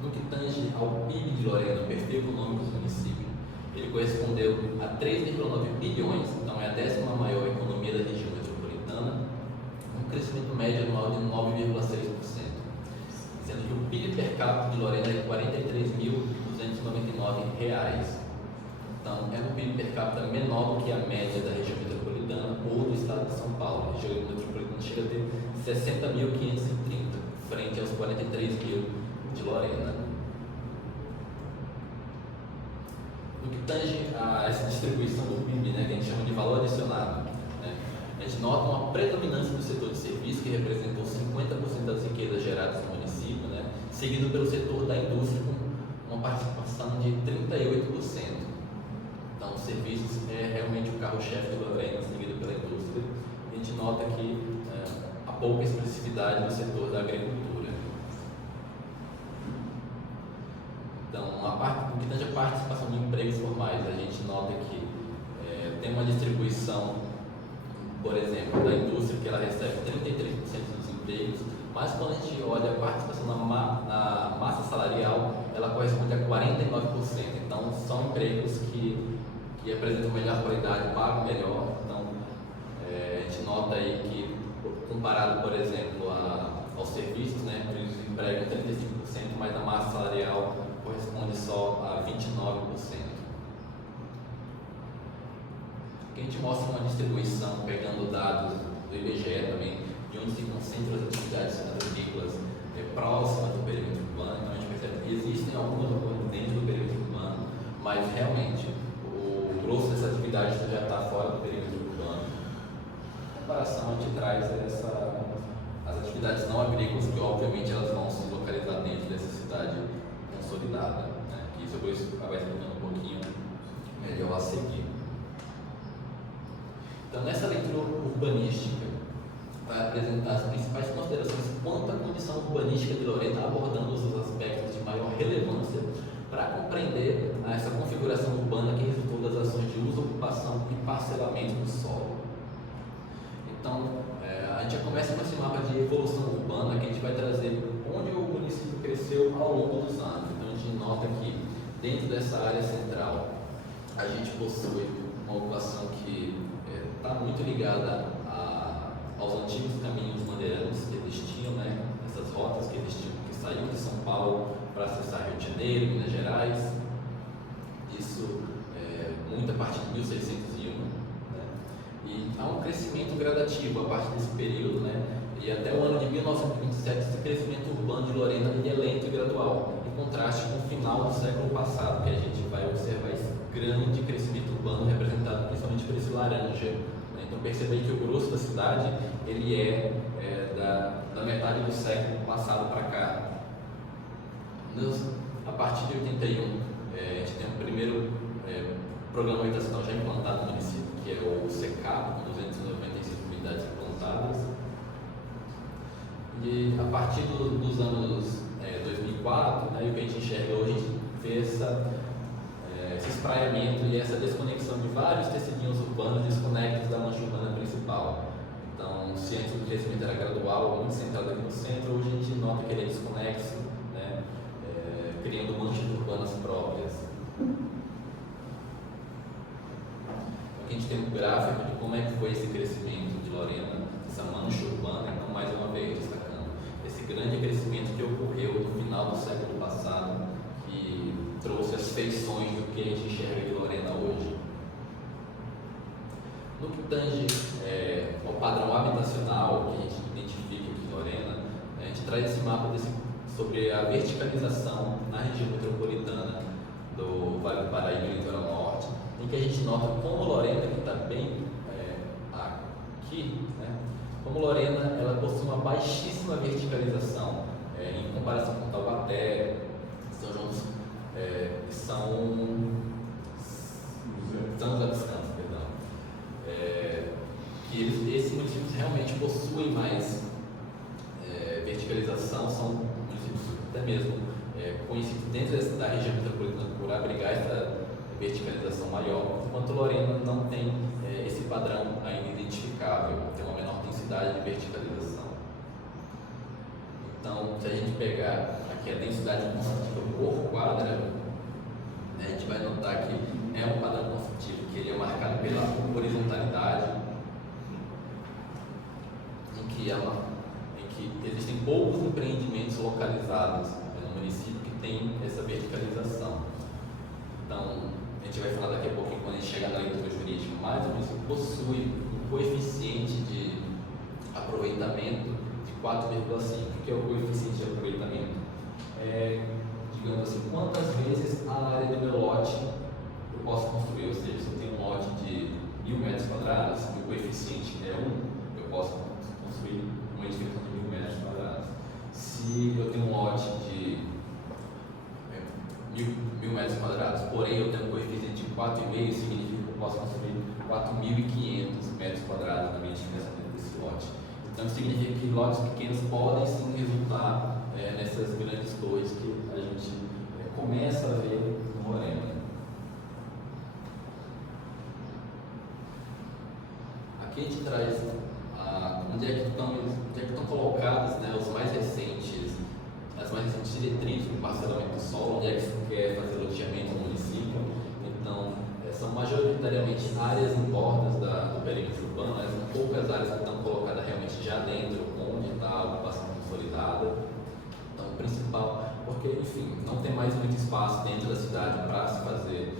No que tange ao PIB de Lorena, o perfil econômico do município, ele correspondeu a 3,9 bilhões, então é a 10ª maior economia da região metropolitana, um crescimento médio anual de 9,6%, sendo que o PIB per capita de Lorena é R$ 43.299. Então, é um PIB per capita menor do que a média da região metropolitana ou do estado de São Paulo. A região metropolitana chega a ter 60.530, frente aos 43 mil de Lorena. No que tange a essa distribuição do PIB, né, que a gente chama de valor adicionado, né, a gente nota uma predominância do setor de serviços, que representou 50% das riquezas geradas no município, né, seguido pelo setor da indústria, com uma participação de 38%. Então, os serviços é realmente o carro-chefe de Lorena, seguido pela indústria. A gente nota aqui a pouca expressividade do setor da agricultura. Então, no que tange a participação de empregos formais, a gente nota que tem uma distribuição, por exemplo, da indústria, que ela recebe 33% dos empregos, mas quando a gente olha a participação na massa salarial, ela corresponde a 49%. Então, são empregos que apresentam melhor qualidade, pagam melhor. Então, a gente nota aí que, comparado, por exemplo, aos serviços, né, eles empregam 35%, mas a massa salarial corresponde só a 29%. Aqui a gente mostra uma distribuição, pegando dados do IBGE também, de onde se concentram as atividades agrícolas próximas do perímetro urbano. Então a gente percebe que existem algumas dentro do perímetro urbano, mas realmente o grosso dessa atividade já está fora do perímetro urbano. Em comparação, a gente traz as atividades não agrícolas, que obviamente elas vão se localizar dentro dessa cidade consolidada, né? Isso eu vou explicando um pouquinho melhor a seguir. Então, nessa leitura urbanística, vai apresentar as principais considerações quanto à condição urbanística de Lorena, abordando os aspectos de maior relevância para compreender essa configuração urbana que resultou das ações de uso, ocupação e parcelamento do solo. Então, a gente já começa com esse mapa de evolução urbana, que a gente vai trazer onde o município cresceu ao longo dos anos. Então, a gente nota que dentro dessa área central, a gente possui uma ocupação que está muito ligada aos antigos caminhos bandeirantes que existiam, né? Essas rotas que existiam, que saíam de São Paulo para acessar Rio de Janeiro, Minas Gerais. Isso muito a partir de 1601. Né? E há um crescimento gradativo a partir desse período, né? E até o ano de 1927, esse crescimento urbano de Lorena é lento e gradual, em contraste com o final do século passado, que a gente vai observar esse grande crescimento urbano representado principalmente por esse laranja. Então percebei que o grosso da cidade ele da metade do século passado para cá. A partir de 81, a gente tem o primeiro programa habitacional já implantado no município, que é o SECAP, com 295 unidades implantadas. E a partir dos anos 2004, né, o que a gente enxerga hoje, a gente vê esse espraiamento e essa desconexão de vários tecidinhos urbanos desconectos da mancha urbana principal. Então, se antes o crescimento era gradual, muito centrado aqui no centro, hoje a gente nota que ele é desconexo, né, criando manchas urbanas próprias. Aqui a gente tem um gráfico de como é que foi esse crescimento de Lorena, essa mancha urbana, então mais uma vez destacando esse grande crescimento que ocorreu no final do século passado, que trouxe as feições do que a gente enxerga de Lorena hoje. No que tange ao padrão habitacional que a gente identifica aqui em Lorena, a gente traz esse mapa sobre a verticalização na região metropolitana do Vale do Paraíba e Litoral Norte, em que a gente nota como Lorena, que está bem aqui, né, como Lorena ela possui uma baixíssima verticalização em comparação com Taubaté, São João dos São José dos Campos, perdão. Que esses municípios realmente possuem mais verticalização, são municípios até mesmo conhecidos dentro da região metropolitana por abrigar essa verticalização maior, enquanto Lorena não tem esse padrão ainda identificável, tem uma menor densidade de verticalização. Então, se a gente pegar aqui a densidade construtiva por quadra, né, a gente vai notar que é um padrão construtivo, que ele é marcado pela horizontalidade, em que existem poucos empreendimentos localizados no município que tem essa verticalização. Então, a gente vai falar daqui a pouquinho, quando a gente chegar na leitura jurídica, mas o município possui um coeficiente de aproveitamento de 4,5. O que é o coeficiente de aproveitamento? Digamos assim, quantas vezes a área do meu lote eu posso construir, ou seja, se eu tenho um lote de 1.000 metros quadrados e o coeficiente é 1, eu posso construir uma edificação de 1.000 metros quadrados. Se eu tenho um lote de 1.000 metros quadrados, porém eu tenho um coeficiente de 4,5, significa que eu posso construir 4.500 metros quadrados na minha edificação dentro desse lote. Então significa que lotes pequenos podem sim resultar nessas grandes torres que a gente começa a ver no Lorena. Aqui a gente traz onde é que estão colocados, né, as mais recentes diretrizes do parcelamento do solo, onde é que se quer fazer loteamento no município. Então, são majoritariamente áreas em bordas do perímetro urbano, né, são poucas áreas que estão colocadas realmente já dentro, onde está a ocupação consolidada. Então, o principal, porque, enfim, não tem mais muito espaço dentro da cidade para se fazer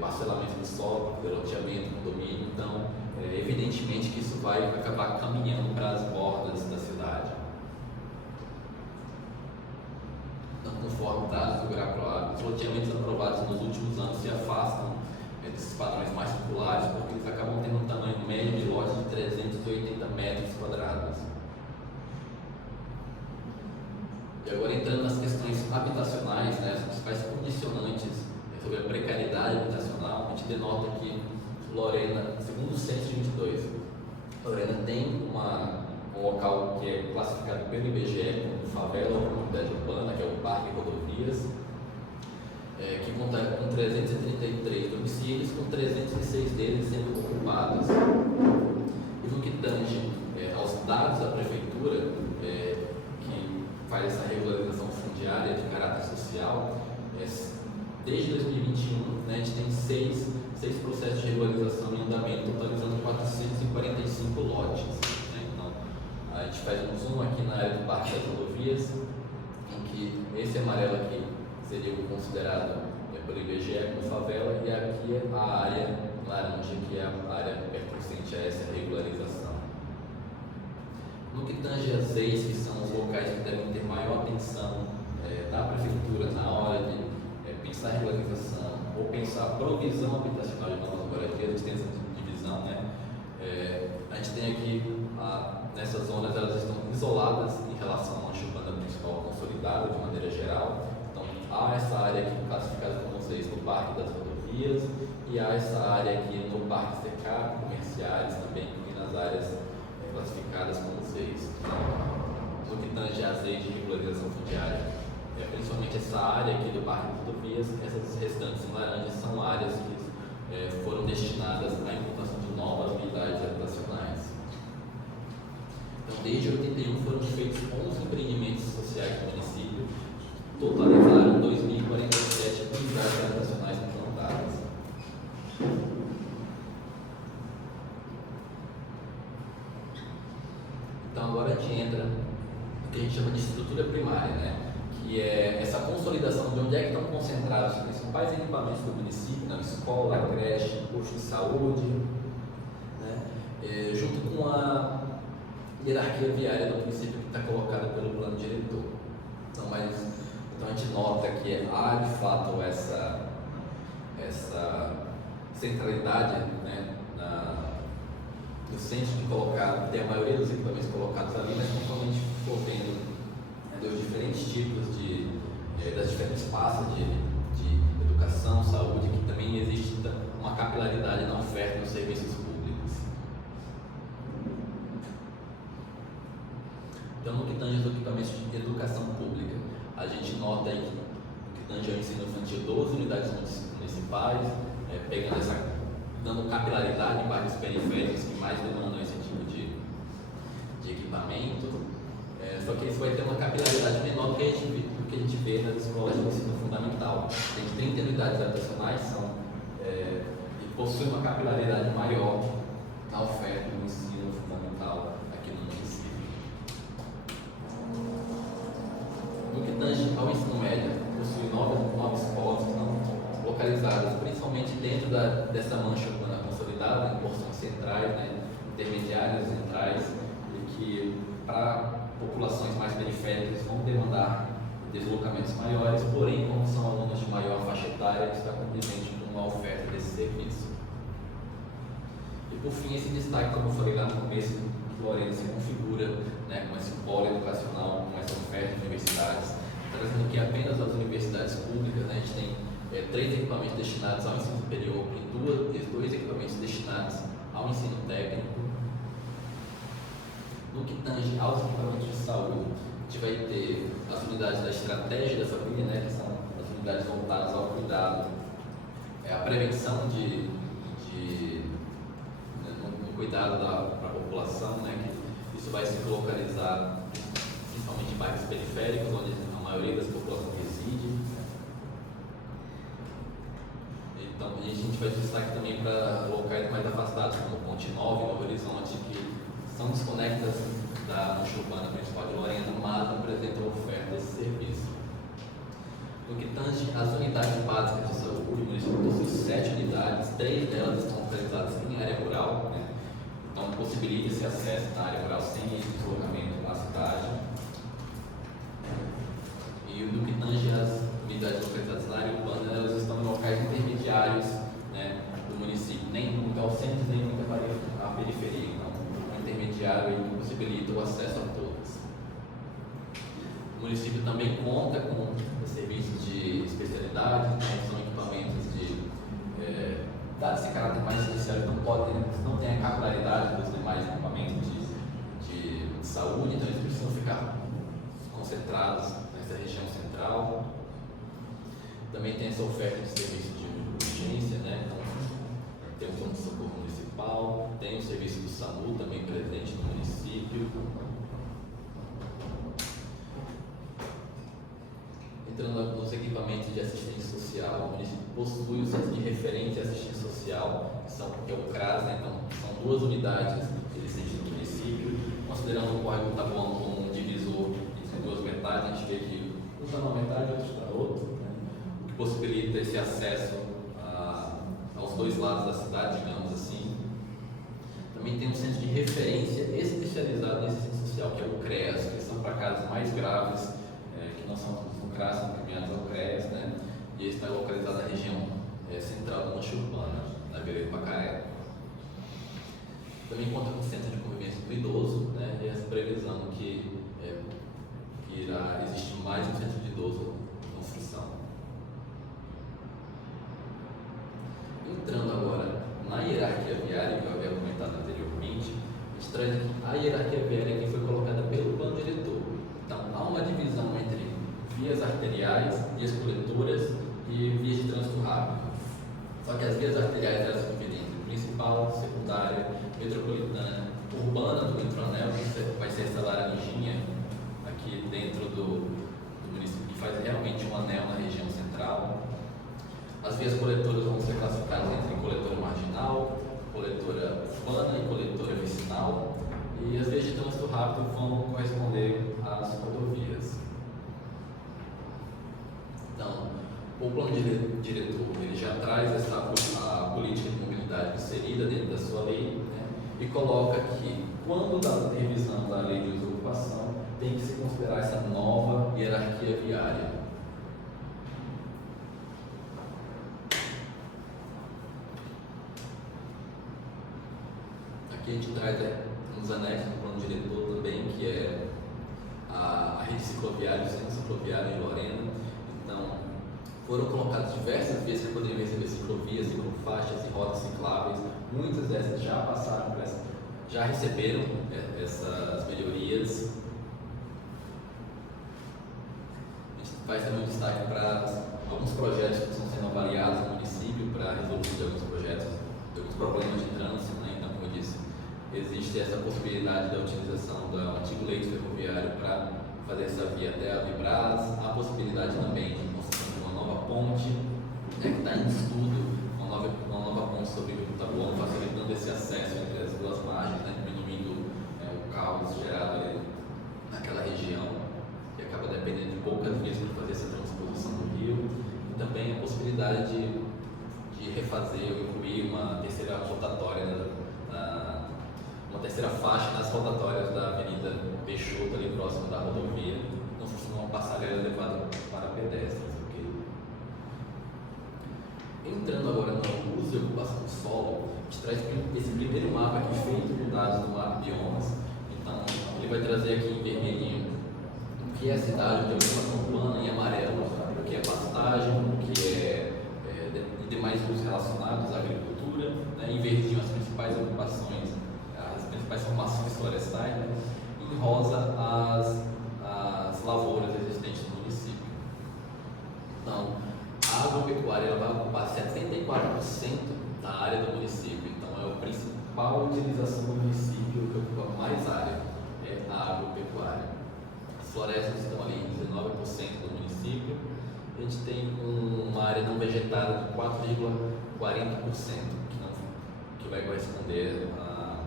parcelamento do solo, loteamento, condomínio. Então, evidentemente que isso vai acabar caminhando para as bordas da cidade. Então, conforme dados do GRAPLAB, os loteamentos aprovados nos últimos anos se afastam desses padrões mais populares, porque eles acabam tendo um tamanho médio de lotes de 380 metros quadrados. E agora, entrando nas questões habitacionais, né, as principais condicionantes sobre a precariedade habitacional, a gente denota que Lorena, segundo o censo de 22, Lorena tem um local que é classificado pelo IBGE como favela ou comunidade urbana, que é o Parque Rodovias, que conta com 333 domicílios, com 306 deles sendo ocupados. E no que tange aos dados da Prefeitura, que faz essa regularização fundiária de caráter social, desde 2021, né, a gente tem seis processos de regularização em andamento, totalizando 445 lotes. Né? Então, a gente faz um zoom aqui na área do Parque das Rodovias, em que esse amarelo aqui seria o considerado pelo IBGE como favela, e aqui é a área laranja, que é a área pertencente a essa regularização. No que tange as EIs, que são os locais que devem ter maior atenção da Prefeitura na hora de pensar a regularização ou pensar a provisão habitacional de novas moradias, a gente tem essa divisão, né? A gente tem aqui, nessas zonas, elas estão isoladas em relação à mancha urbana principal consolidada de maneira geral. Então, há essa área aqui classificada como vocês no Parque das Rodovias, e há essa área aqui no Parque Secar, comerciais também, e nas áreas classificadas como vocês. No que tange às leis de regularização fundiária, principalmente essa área aqui do Parque das Rodovias, essas restantes em laranja são áreas que foram destinadas à implantação de novas unidades habitacionais. Então, desde 81 foram feitos 11 empreendimentos sociais do município, totalizaram 2.047 unidades habitacionais implantadas. Então, agora a gente entra no que a gente chama de estrutura primária, né? Que é essa consolidação de onde é que estão concentrados os principais equipamentos do município, na escola, creche, posto de saúde, né? Junto com a hierarquia viária do município que está colocada pelo plano diretor. Então a gente nota que há de fato essa centralidade, né, no centro de colocar, tem a maioria dos equipamentos colocados ali, mas conforme a gente for vendo dos diferentes tipos das diferentes pastas de educação, saúde, que também existe uma capilaridade na oferta dos serviços públicos. Então, no que tange aos equipamentos de educação pública, a gente nota aí tange ao ensino infantil, 12 unidades municipais, dando capilaridade em bairros periféricos que mais demandam esse tipo de equipamento. Só que isso vai ter uma capilaridade menor do que a gente vê nas escolas de ensino fundamental. Tem 30 unidades habitacionais e possuem uma capilaridade maior na oferta do ensino fundamental aqui no município. No que tange ao ensino médio, possui 9 escolas que estão localizadas principalmente dentro dessa mancha urbana consolidada, em porções centrais, né, intermediárias, centrais, e que para populações mais periféricas vão demandar deslocamentos maiores, porém, como são alunos de maior faixa etária, está condizente com a oferta desse serviço. E por fim, esse destaque, como eu falei lá no começo, que Lorena se configura, né, com esse polo educacional, com essa oferta de universidades, trazendo que apenas as universidades públicas, né, a gente tem 3 equipamentos destinados ao ensino superior e 2 equipamentos destinados ao ensino técnico. No que tange aos equipamentos de saúde, a gente vai ter as unidades da estratégia da família, né, que são as unidades voltadas ao cuidado, a prevenção no cuidado para a população, né, que isso vai se localizar principalmente em bairros periféricos, onde a maioria das populações reside. Então, a gente vai ter destaque também para locais mais afastados, como Ponte Nova e Novo Horizonte, que são desconectas da mancha urbana principal de Lorena, mas apresentam oferta desse serviço. No que tange às unidades básicas de saúde, o município possui 7 unidades, 3 delas estão localizadas em área rural, né? Então possibilita esse acesso na área rural sem esse deslocamento à cidade. E no que tange às unidades localizadas na área urbana, elas estão em locais intermediários, né, do município, nem muito ao centro, nem muito à periferia. Então, um intermediário que possibilita o acesso a todas. O município também conta com serviços de especialidade, então são equipamentos dados esse caráter mais essencial, não tem a capilaridade dos demais equipamentos de saúde, então eles precisam ficar concentrados nessa região central. Também tem essa oferta de serviço de urgência, né? Então, tem o pronto-socorro municipal, tem o serviço do SAMU também presente no município. Entrando nos equipamentos de assistência social, o município possui o Centro de Referência de Assistência Social, que é o CRAS, né? Então, são 2 unidades existentes no município, considerando o córrego Taboão como um divisor entre 2 metades, a gente vê que um está numa metade e outro está na outra, né? O que possibilita esse acesso aos 2 lados da cidade, digamos assim. Também tem um centro de referência especializado nesse centro social, que é o CREAS, que são para casos mais graves, que não são no CRAS, são encaminhados ao CREAS, né? E ele está localizado na região central da mancha urbana, na beira do Pacaré. Também conta com o Centro de Convivência do Idoso, né? E essa previsão que irá existir mais um centro de idoso em construção. Entrando agora na hierarquia viária, que eu havia comentado anteriormente, a gente traz aqui a hierarquia viária que foi colocada pelo plano diretor. Então, há uma divisão entre vias arteriais, vias coletoras e vias de trânsito rápido. Só que as vias arteriais elas se dividem entre principal, secundária, metropolitana, urbana do Metroanel, que vai ser essa laranjinha aqui dentro do município, que faz realmente um anel na região central. As vias coletoras vão ser classificadas entre coletora marginal, coletora urbana e coletora vicinal. E as vias de trânsito rápido vão corresponder às rodovias. Então, o plano diretor ele já traz a política de mobilidade inserida dentro da sua lei, né, e coloca que, quando da revisão da lei de uso e ocupação, tem que se considerar essa nova hierarquia viária. Aqui a gente traz uns anexos do plano diretor também, que é a rede cicloviária, o centro cicloviário em Lorena. Então, foram colocadas diversas vias que poderiam receber ciclovias, ciclofaixas e rotas cicláveis. Muitas dessas já passaram por essa, já receberam essas melhorias. A gente faz também um destaque para alguns projetos que estão sendo avaliados no município para a resolução de alguns projetos, de alguns problemas de trânsito, né? Então, como eu disse, existe essa possibilidade da utilização do antigo leito ferroviário para fazer essa via até a Vibraz, a possibilidade também de construção de uma nova ponte, né, que está em estudo, uma nova ponte sobre o Rio Taboão, facilitando esse acesso entre as duas margens, né, diminuindo o caos gerado ali naquela região, que acaba dependendo de poucas vias para fazer essa transposição do rio, e também a possibilidade de refazer ou incluir uma terceira rotatória, uma terceira faixa nas rotatórias da Avenida Peixoto, ali próximo da rodovia, construindo uma passarela elevada para pedestres. Okay? Entrando agora no uso e ocupação do solo, a gente traz esse primeiro mapa aqui feito com dados do mapa Biomas. Então, ele vai trazer aqui em vermelhinho o que é a cidade de ocupação urbana, em amarelo o que é pastagem, o que e demais usos relacionados à agricultura, né? Em verdinho as principais ocupações, as principais formações florestais, né? Em rosa as lavouras existentes no município. Então, a agropecuária ela vai ocupar 74% da área do município, então é a principal utilização do município que ocupa mais área, é a agropecuária. As florestas estão ali em 19% do município. A gente tem uma área não vegetada de 4,40%, que vai corresponder à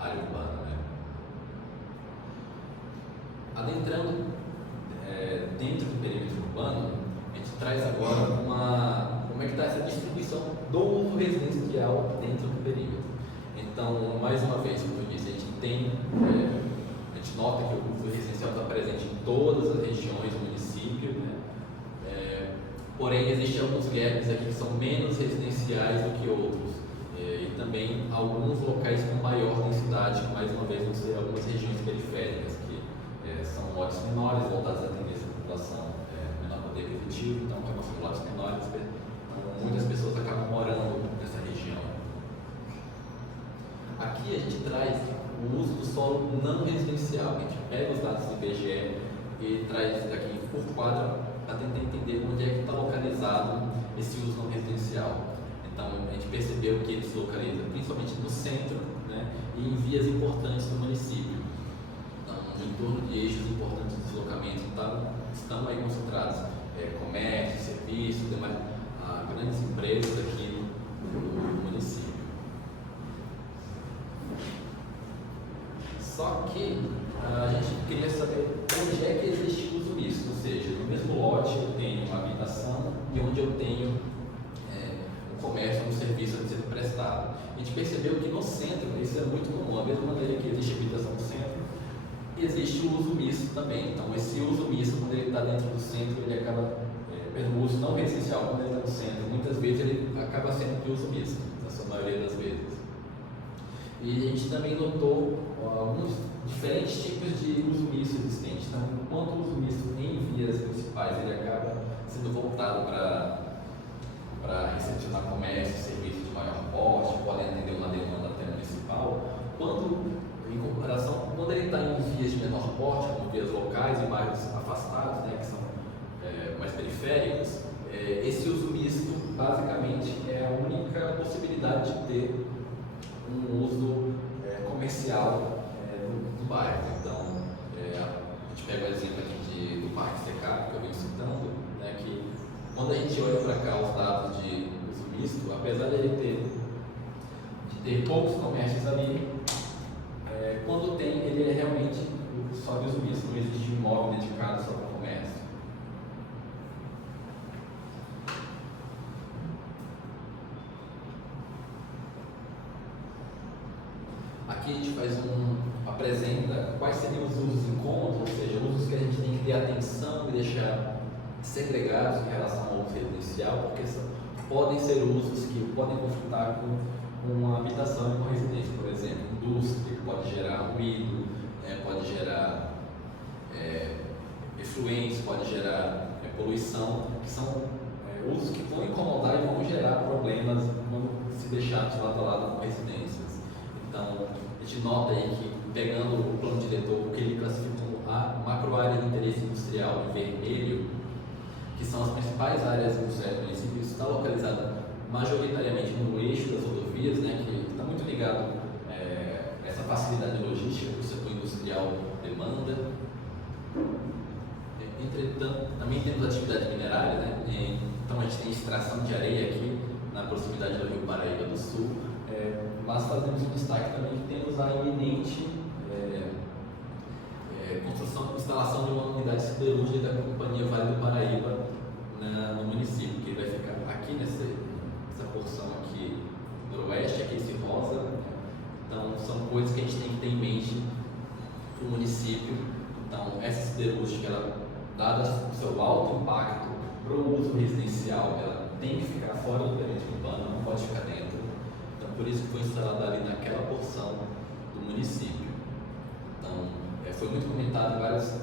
área urbana. Né? Adentrando dentro do perímetro urbano, a gente traz agora como é que está essa distribuição do uso residencial dentro do perímetro. Então, mais uma vez, como eu disse, a gente nota que o uso residencial está presente em todas as regiões do município, né? Porém, existem alguns gaps aqui que são menos residenciais do que outros, e também alguns locais com maior densidade, que mais uma vez vão ser algumas regiões periféricas, que são lotes menores, voltados a atender essa população menor poder aquisitivo, então, como são lotes menores, muitas pessoas acabam morando nessa região. Aqui a gente traz o uso do solo não residencial, a gente pega os dados do IBGE e traz aqui por quadro para tentar entender onde é que está localizado esse uso não residencial. Então, a gente percebeu que ele se localiza principalmente no centro, né, e em vias importantes do município. Então, em torno de eixos importantes de deslocamento, estão aí concentrados comércio, serviços, demais, grandes empresas aqui no município. Só que a gente queria saber onde é que existe uso misto, ou seja, no mesmo lote eu tenho uma habitação e onde eu tenho um comércio, um serviço a ser prestado. A gente percebeu que no centro, isso é muito comum, da mesma maneira que existe habitação no centro, existe o uso misto também. Então, esse uso misto, quando ele está dentro do centro, ele acaba, o uso não residencial, quando ele está no centro, muitas vezes ele acaba sendo de uso misto, na sua maioria das vezes. E a gente também notou alguns diferentes tipos de uso misto existentes. Então, enquanto o uso misto em vias principais ele acaba sendo voltado para recepcionar comércio e serviços de maior porte, podem atender uma demanda até municipal, em comparação, quando ele está em vias de menor porte, como vias locais e bairros afastados, né, que são mais periféricos, esse uso misto basicamente é a única possibilidade de ter um uso comercial do bairro. Então, a gente pega o exemplo aqui do Parque Secap, que eu venho citando, né, que quando a gente olha para cá os dados de uso misto, apesar de ele ter poucos comércios ali, quando tem, ele é realmente só de uso misto, não existe um imóvel dedicado só para comércio. Aqui a gente apresenta quais seriam os usos incômodos, ou seja, usos que a gente tem que ter atenção e deixar segregados em relação ao uso residencial, porque podem ser usos que podem conflitar com uma habitação e uma residência. Por exemplo, indústria, que pode gerar ruído, pode gerar efluentes, pode gerar poluição, que são usos que vão incomodar e vão gerar problemas quando se deixar de lado a lado com residências. Então, a gente nota aí que, pegando o plano diretor, o que ele classifica como a macro área de interesse industrial em vermelho, que são as principais áreas industriais do município, isso está localizado majoritariamente no eixo das rodovias, né, que está muito ligado a essa facilidade logística que o setor industrial demanda. Entretanto, também temos atividade minerária, né? Então a gente tem extração de areia aqui na proximidade do Rio Paraíba do Sul, mas fazemos um destaque também que temos a iminente instalação de uma unidade siderúrgica da Companhia Vale do Paraíba no município, que vai ficar aqui nessa porção aqui noroeste, aqui esse rosa. Então são coisas que a gente tem que ter em mente para o município. Então essa siderúrgica, ela, dada o seu alto impacto para o uso residencial, ela tem que ficar fora do perímetro urbano, não pode ficar dentro. Então por isso que foi instalada ali naquela porção do município. Então foi muito comentado em várias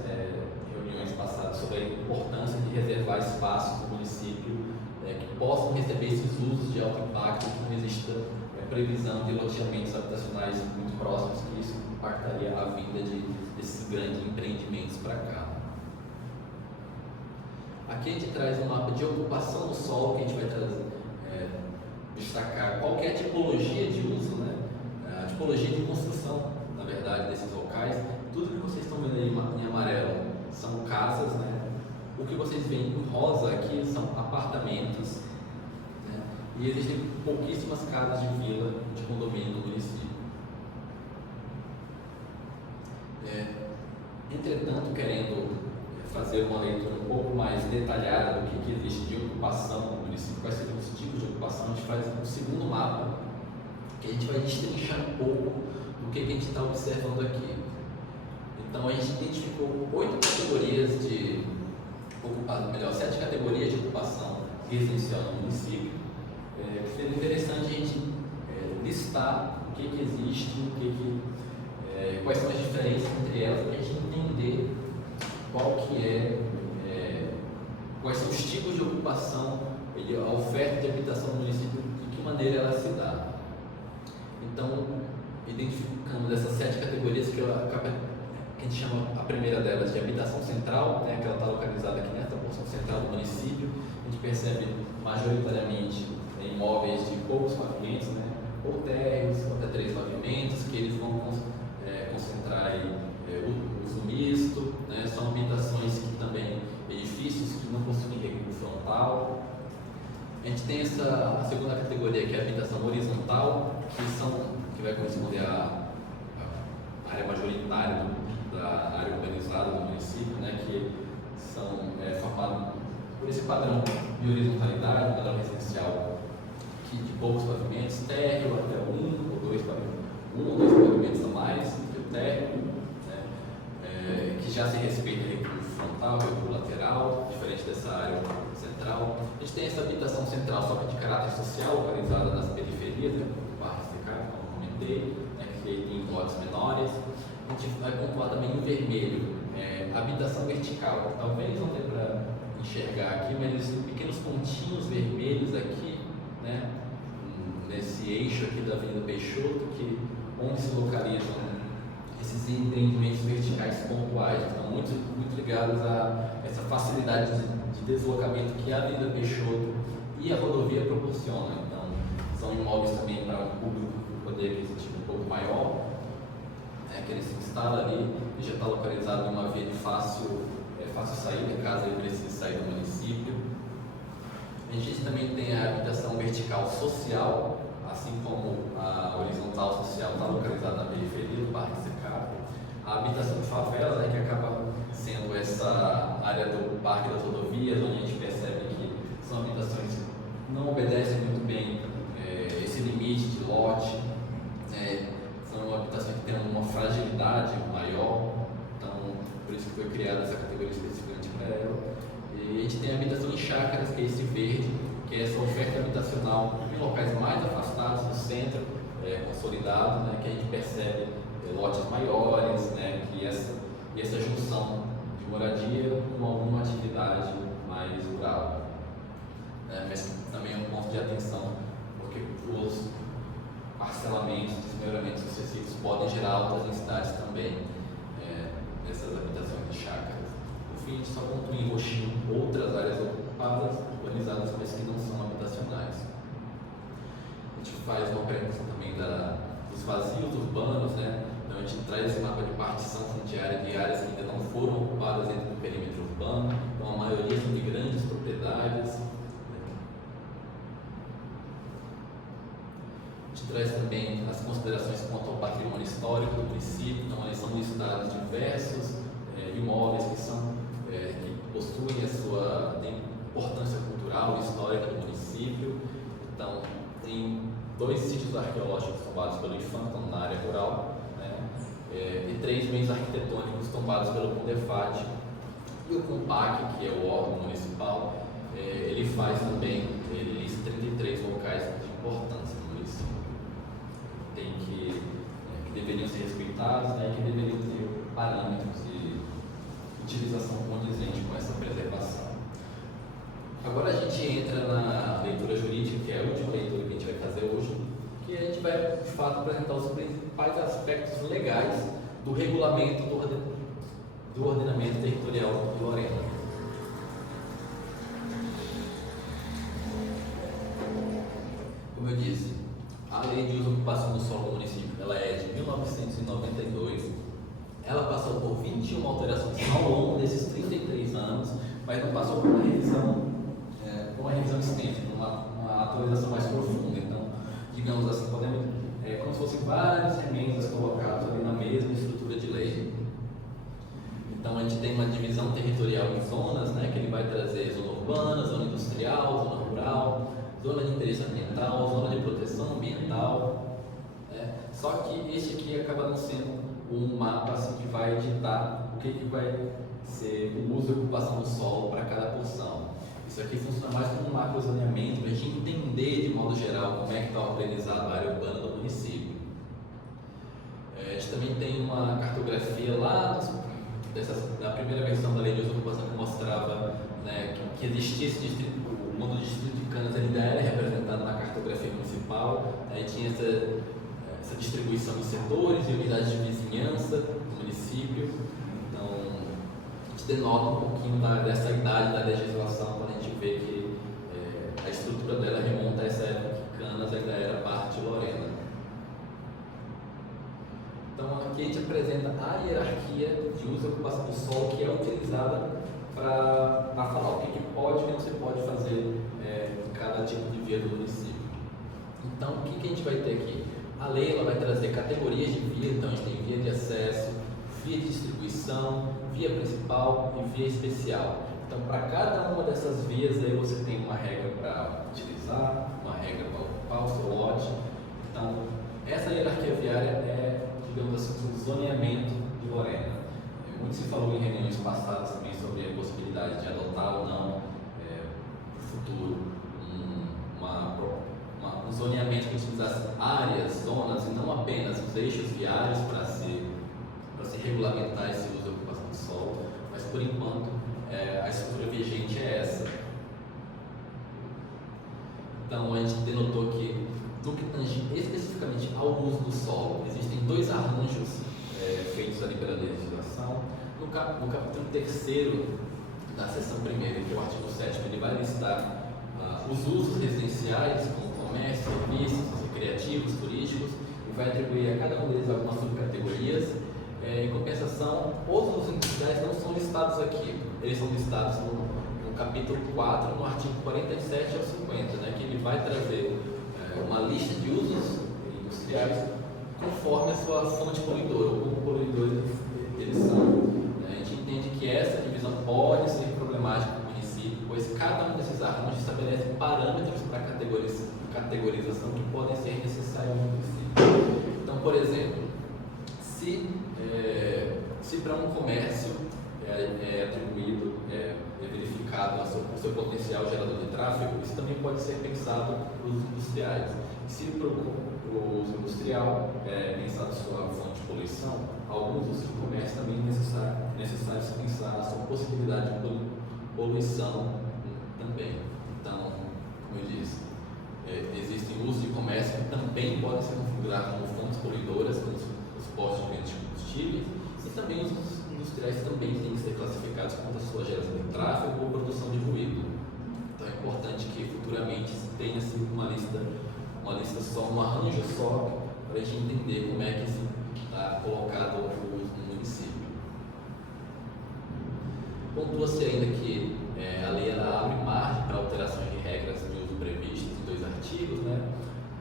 reuniões passadas sobre a importância de reservar espaços do município que possam receber esses usos de alto impacto, que não exista previsão de loteamentos habitacionais muito próximos, que isso impactaria a vinda desses grandes empreendimentos para cá. Aqui a gente traz um mapa de ocupação do solo, que a gente vai destacar qual que é a tipologia de uso, né? A tipologia de construção, na verdade, desses locais. Tudo que vocês estão vendo aí em amarelo são casas, né? O que vocês veem em rosa aqui são apartamentos, né? E existem pouquíssimas casas de vila, de condomínio no município. Entretanto, querendo fazer uma leitura um pouco mais detalhada do que existe de ocupação no município, quais seriam os tipos de ocupação, a gente faz um segundo mapa, que a gente vai destrinchar um pouco do que a gente está observando aqui. Então a gente identificou 7 categorias de ocupação residencial no município. Seria interessante a gente listar o que existe, quais são as diferenças entre elas, para a gente entender quais são os tipos de ocupação, a oferta de habitação no município, de que maneira ela se dá. Então, identificando essas 7 categorias, que a gente chama a primeira delas de habitação central, né, que ela está localizada aqui nessa porção central do município. A gente percebe majoritariamente imóveis de poucos pavimentos, né, ou térreos, ou até 3 pavimentos, que eles vão concentrar aí, uso misto, né, são habitações que também, edifícios que não possuem recuo frontal. A gente tem a segunda categoria, que é a habitação horizontal, que vai corresponder à área majoritária da área urbanizada do município, né, que são formados por esse padrão de horizontalidade, padrão residencial de poucos pavimentos, térreo até 1 ou 2 pavimentos a mais, que o térreo, né, que já se respeita recuo frontal, recuo lateral, diferente dessa área central. A gente tem essa habitação central só que de caráter social, localizada nas periferias, né, do bairro Secado, como eu comentei, né, que tem lotes menores. A gente vai pontuar também em vermelho, habitação vertical. Talvez não dê para enxergar aqui, mas existem pequenos pontinhos vermelhos aqui, né, nesse eixo aqui da Avenida Peixoto, onde se localizam esses empreendimentos verticais pontuais, que estão muito ligados a essa facilidade de deslocamento que a Avenida Peixoto e a rodovia proporcionam. Então, são imóveis também para um público com poder aquisitivo um pouco maior, que ele se instala ali e já está localizado em uma via de fácil saída, caso ele precise sair do município. A gente também tem a habitação vertical social, assim como a horizontal social está localizada na periferia do Parque Secado. A habitação de favela, né, que acaba sendo essa área do Parque das Rodovias, onde a gente percebe que são habitações que não obedecem muito bem esse limite de lote, são habitações que têm uma fragilidade maior, então por isso que foi criada essa categoria especificamente para ela. E a gente tem a habitação em chácaras, que é esse verde, que é essa oferta habitacional em locais mais afastados do centro, consolidado, né, que a gente percebe lotes maiores, né, e essa junção de moradia com alguma atividade mais rural. Mas também é um ponto de atenção, porque os parcelamentos, desmelhoramentos sucessivos podem gerar altas densidades também dessas habitações de chácaras. No fim, a gente só conclui em roxinho outras áreas ocupadas, urbanizadas, mas que não são habitacionais. A gente faz uma apresentação também dos vazios urbanos, né? Então a gente traz esse mapa de partição fundiária de áreas que ainda não foram ocupadas dentro do perímetro urbano, então a maioria são de grandes propriedades. A gente traz também as considerações quanto ao patrimônio histórico do município, então eles são listados diversos imóveis que possuem tem importância cultural e histórica do município. Então tem 2 sítios arqueológicos tombados pelo IFAM, na área rural, né? E 3 meios arquitetônicos tombados pelo CONDEFAT. E o COMPAC, que é o órgão municipal, ele faz também, ele lista 33 locais de importância no município. Que deveriam ser respeitados, né, e que deveriam ter parâmetros de utilização condizente com essa preservação. Agora a gente entra na leitura jurídica, que é a última leitura que a gente vai fazer hoje, que a gente vai, de fato, apresentar os principais aspectos legais do regulamento do ordenamento territorial de Lorena. Como eu disse, a Lei de Uso e Ocupação do Solo do município, ela é de 1992. Ela passou por 21 alterações ao longo desses 33 anos, mas não passou por uma revisão extensa, uma atualização mais profunda. Então, digamos assim, como se fossem vários remendos colocados ali na mesma estrutura de lei. Então, a gente tem uma divisão territorial em zonas, né, que ele vai trazer zona urbana, zona industrial, zona rural, zona de interesse ambiental, zona de proteção ambiental, né? Só que este aqui acaba não sendo um mapa assim, que vai ditar o que vai ser o uso e ocupação do solo para cada porção. Isso aqui funciona mais como um macrozoneamento, para a gente entender de modo geral como é que está organizada a área urbana do município. A gente também tem uma cartografia lá da primeira versão da Lei de Uso e Ocupação que mostrava, né, que existia esse distrito. O mundo do distrito de Canas ainda era representado na cartografia municipal, tinha essa distribuição em setores e unidades de vizinhança do município. Então, a gente denota um pouquinho dessa idade da legislação quando a gente vê que a estrutura dela remonta a essa época que Canas ainda era parte de Lorena. Então, aqui a gente apresenta a hierarquia de uso e ocupação do solo que é utilizada para falar o que pode e o que não se pode fazer em cada tipo de via do município. Então, o que a gente vai ter aqui? A lei ela vai trazer categorias de via, então a gente tem via de acesso, via de distribuição, via principal e via especial. Então, para cada uma dessas vias aí você tem uma regra para utilizar, uma regra para ocupar o seu lote. Então, essa hierarquia viária é, digamos assim, o zoneamento de Lorena. Muito se falou em reuniões passadas também sobre a possibilidade de adotar ou não no futuro um zoneamento que utilizasse áreas, zonas e não apenas os eixos viários para se regulamentar esse uso e ocupação do solo, mas por enquanto a estrutura vigente é essa. Então a gente denotou que no que tange especificamente ao uso do solo, existem 2 arranjos feitos ali pela legislação. No capítulo 3º da seção 1ª, que é o artigo 7º, ele vai listar os usos residenciais, como comércio, serviços, recreativos, turísticos, e vai atribuir a cada um deles algumas subcategorias. Em compensação, os usos industriais não são listados aqui, eles são listados no capítulo 4, no artigo 47 ao 50, né, que ele vai trazer uma lista de usos industriais conforme a sua fonte poluidora, ou como poluidores eles são. A gente entende que essa divisão pode ser problemática para o município, pois cada um desses arranjos estabelece parâmetros para categorização que podem ser necessários no município. Então, por exemplo, se para um comércio é atribuído, é verificado o seu potencial gerador de tráfego, isso também pode ser pensado para os industriais. Se para o uso industrial é pensado sua fonte de poluição, alguns usos de comércio também é necessário se pensar a sua possibilidade de poluição também. Então, como eu disse, existem usos de comércio que também podem ser configurados como fontes poluidoras, como os postos de venda de combustíveis, e também os industriais também têm que ser classificados quanto à sua geração de tráfego ou produção de ruído. Então é importante que futuramente tenha uma lista só, um arranjo só, para a gente entender como é que está colocado o uso no município. Pontua-se ainda que a lei ela abre margem para alterações de regras de uso previstas em 2 artigos, né?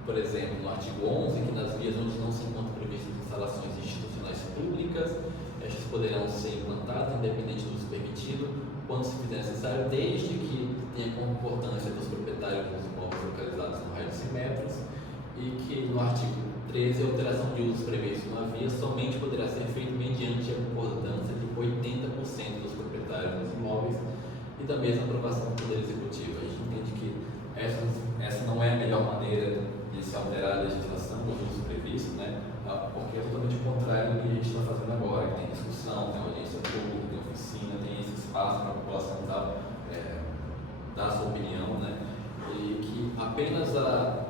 Por exemplo, no artigo 11, que nas vias onde não se encontram previstas instalações institucionais públicas, estas poderão ser implantadas independente do uso permitido, quando se fizer necessário, desde que tenha concordância dos proprietários dos imóveis localizados no raio de 100 metros, e que no artigo 13, a alteração de usos previstos na via somente poderá ser feita mediante a concordância de 80% dos proprietários dos imóveis e da mesma aprovação do Poder Executivo. A gente entende que essa não é a melhor maneira de se alterar a legislação, os usos previstos, né? Porque é totalmente o contrário do que a gente está fazendo agora, que tem discussão, tem audiência pública, tem oficina, tem esse espaço para a população dar a sua opinião, né? E que apenas a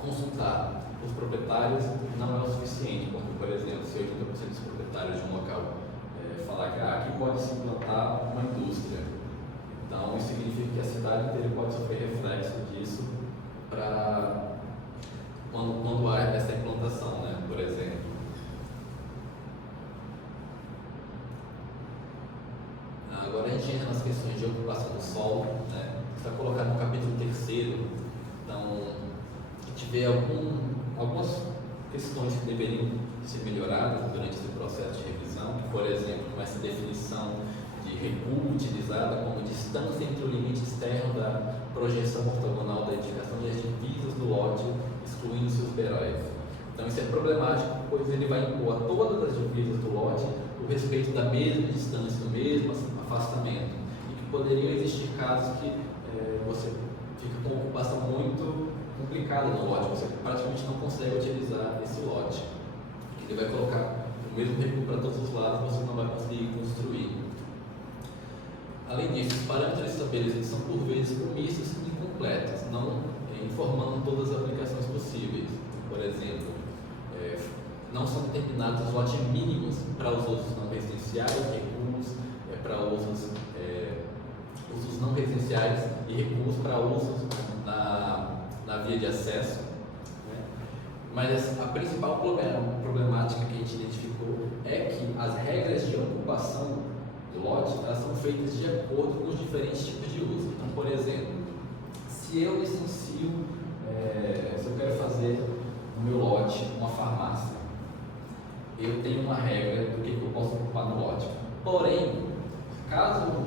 consultar os proprietários não é o suficiente, porque, por exemplo, se 80% dos proprietários de um local falar que aqui pode se implantar uma indústria, então isso significa que a cidade inteira pode sofrer reflexo disso para quando há essa implantação, né? Por exemplo. Agora a gente entra nas questões de ocupação do solo, né? Está colocado no capítulo 3º, então a gente vê algumas questões que deveriam ser melhoradas durante esse processo de revisão, que, por exemplo, essa definição de recuo utilizada como distância entre o limite externo da projeção ortogonal da edificação e as divisas do lote, excluindo seus beróis. Então isso é problemático, pois ele vai impor a todas as divisas do lote o respeito da mesma distância, do mesmo afastamento, e que poderiam existir casos que você fica com uma ocupação muito complicada no lote, você praticamente não consegue utilizar esse lote. Ele vai colocar o mesmo recuo para todos os lados, você não vai conseguir construir. Além disso, os parâmetros estabelecidos são por vezes omисsos e incompletos, não informando todas as aplicações possíveis. Por exemplo, não são determinados os lotes mínimos para os usos não residenciais, recuos para usos não residenciais e recuos para usos na via de acesso. Né? Mas a principal problemática que a gente identificou é que as regras de ocupação do lote elas são feitas de acordo com os diferentes tipos de uso. Então, por exemplo, se eu licencio, se eu quero fazer no meu lote uma farmácia, eu tenho uma regra do que eu posso ocupar no lote. Porém, caso o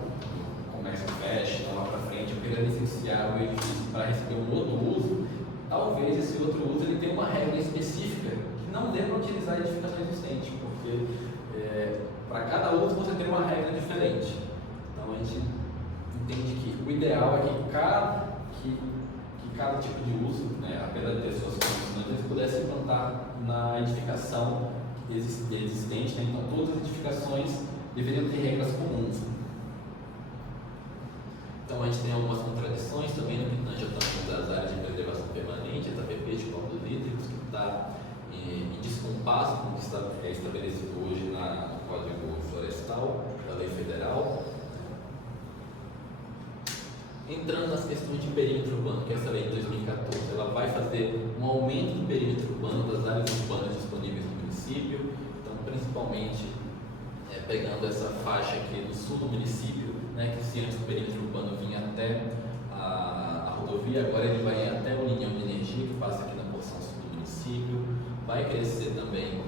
comércio feche, lá para frente, eu queira licenciar o edifício para receber um outro uso, talvez esse outro uso ele tenha uma regra específica que não dê para utilizar a edificação existente, porque para cada uso você tem uma regra diferente. Então a gente entende que o ideal é que cada tipo de uso, né, apesar de ter suas condições, eles pudessem implantar na edificação existente, né? Então todas as edificações deveriam ter regras comuns. Então a gente tem algumas contradições também no que tange ao tamanho das áreas de preservação permanente, as APP de corpos hídricos, que está em descompasso com o que é estabelecido hoje no Código Florestal da Lei Federal. Entrando nas questões de perímetro urbano, que essa lei de 2014, ela vai fazer um aumento do perímetro urbano das áreas urbanas disponíveis no município, então principalmente pegando essa faixa aqui do sul do município, né, que se antes o perímetro urbano vinha até a rodovia, agora ele vai até o União de Energia, que passa aqui na porção sul do município, vai crescer também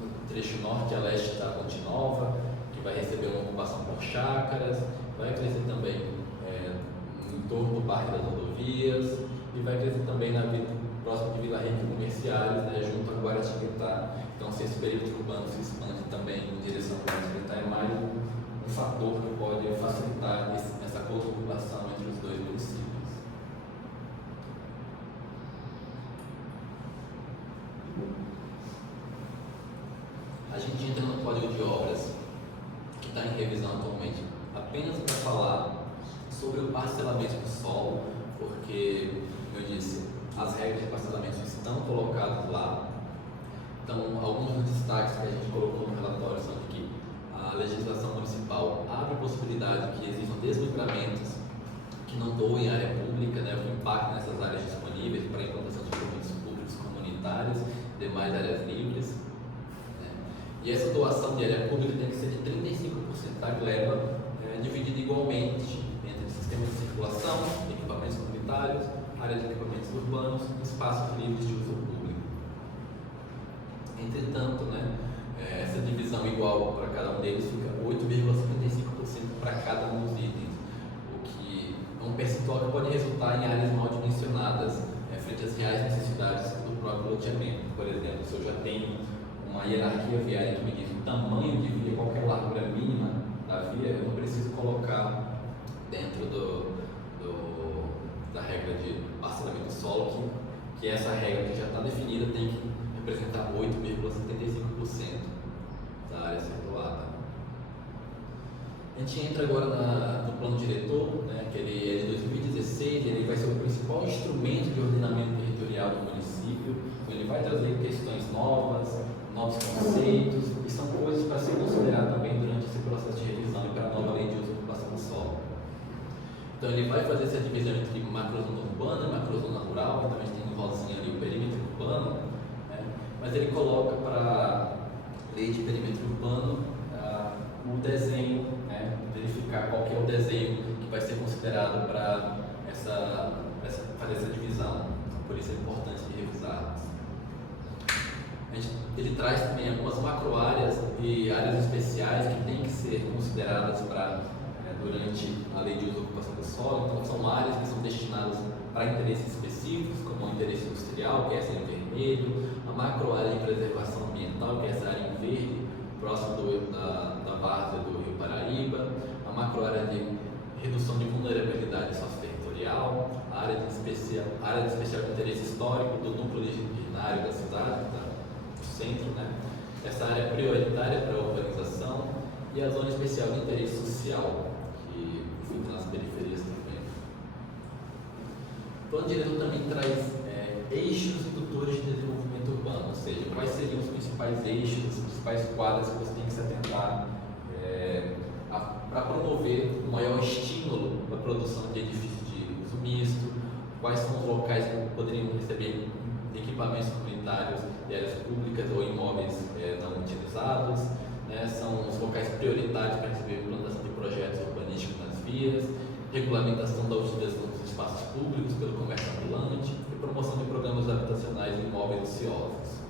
no trecho norte a leste da Ponte Nova, que vai receber uma ocupação por chácaras, vai crescer também em torno do Parque das Rodovias e vai crescer também próximo de Vila Rica Comerciais, né, junto a Guaratinguetá. Então, se esse perímetro urbano se expande também em direção ao Guaratinguetá, é mais um fator que pode facilitar essa co-ocupação entre os dois municípios. A gente entra no Código de Obras, que está em revisão atualmente, apenas para falar sobre o parcelamento do solo, porque, como eu disse, as regras de parcelamento estão colocadas lá. Então, alguns dos destaques que a gente colocou no relatório são que a legislação municipal abre a possibilidade que existam desdobramentos que não doem área pública, né, o que impacta nessas áreas disponíveis para a implantação de serviços públicos comunitários e demais áreas livres. Né. E essa doação de área pública tem que ser de 35% da gleba, dividida igualmente entre sistemas de circulação, equipamentos comunitários, área de equipamentos urbanos e espaços livres de uso público. Entretanto, né, essa divisão igual para cada um deles fica 8,55% para cada um dos itens, o que é um percentual que pode resultar em áreas mal dimensionadas frente às reais necessidades do próprio loteamento. Por exemplo, se eu já tenho uma hierarquia viária que me diz o tamanho de via, qual é a largura mínima da via, eu não preciso colocar dentro da regra de parcelamento do solo, que essa regra que já está definida tem que representar 8,75% da área a ser doada. A gente entra agora no plano diretor, né, que ele é de 2016, ele vai ser o principal instrumento de ordenamento territorial do município, ele vai trazer questões novos conceitos, e são coisas para ser considerado também durante esse processo de revisão e para a nova lei de uso e ocupação do solo. Então ele vai fazer essa divisão entre macrozona urbana e macrozona rural, então a gente tem no rosinha ali o perímetro urbano, né, mas ele coloca para a lei de perímetro urbano o desenho, né, verificar qual que é o desenho que vai ser considerado para fazer essa divisão. Então, por isso é importante de revisar. Ele traz também algumas macroáreas e áreas especiais que têm que ser consideradas durante a lei de uso e ocupação do solo. Então, são áreas que são destinadas para interesses específicos, como o interesse industrial, que é essa em vermelho, a macroárea de preservação ambiental, que é essa área em verde, próximo da várzea do Rio Paraíba, a macroárea de redução de vulnerabilidade socioterritorial, a área de especial interesse histórico do núcleo originário da cidade, do centro, né? Essa área prioritária para a urbanização e a zona especial de interesse social, que fica nas periferias também. O plano diretor também traz eixos indutores de desenvolvimento urbano, ou seja, quais seriam os principais eixos, as principais quadras que você tem que se atentar para promover um maior estímulo para a produção de edifícios de uso misto, quais são os locais que poderiam receber equipamentos comunitários de áreas públicas ou imóveis não utilizados, né? São os locais prioritários para receber implantação de projetos urbanísticos nas vias, regulamentação da utilização dos espaços públicos pelo comércio ambulante e promoção de programas habitacionais e imóveis ociosos.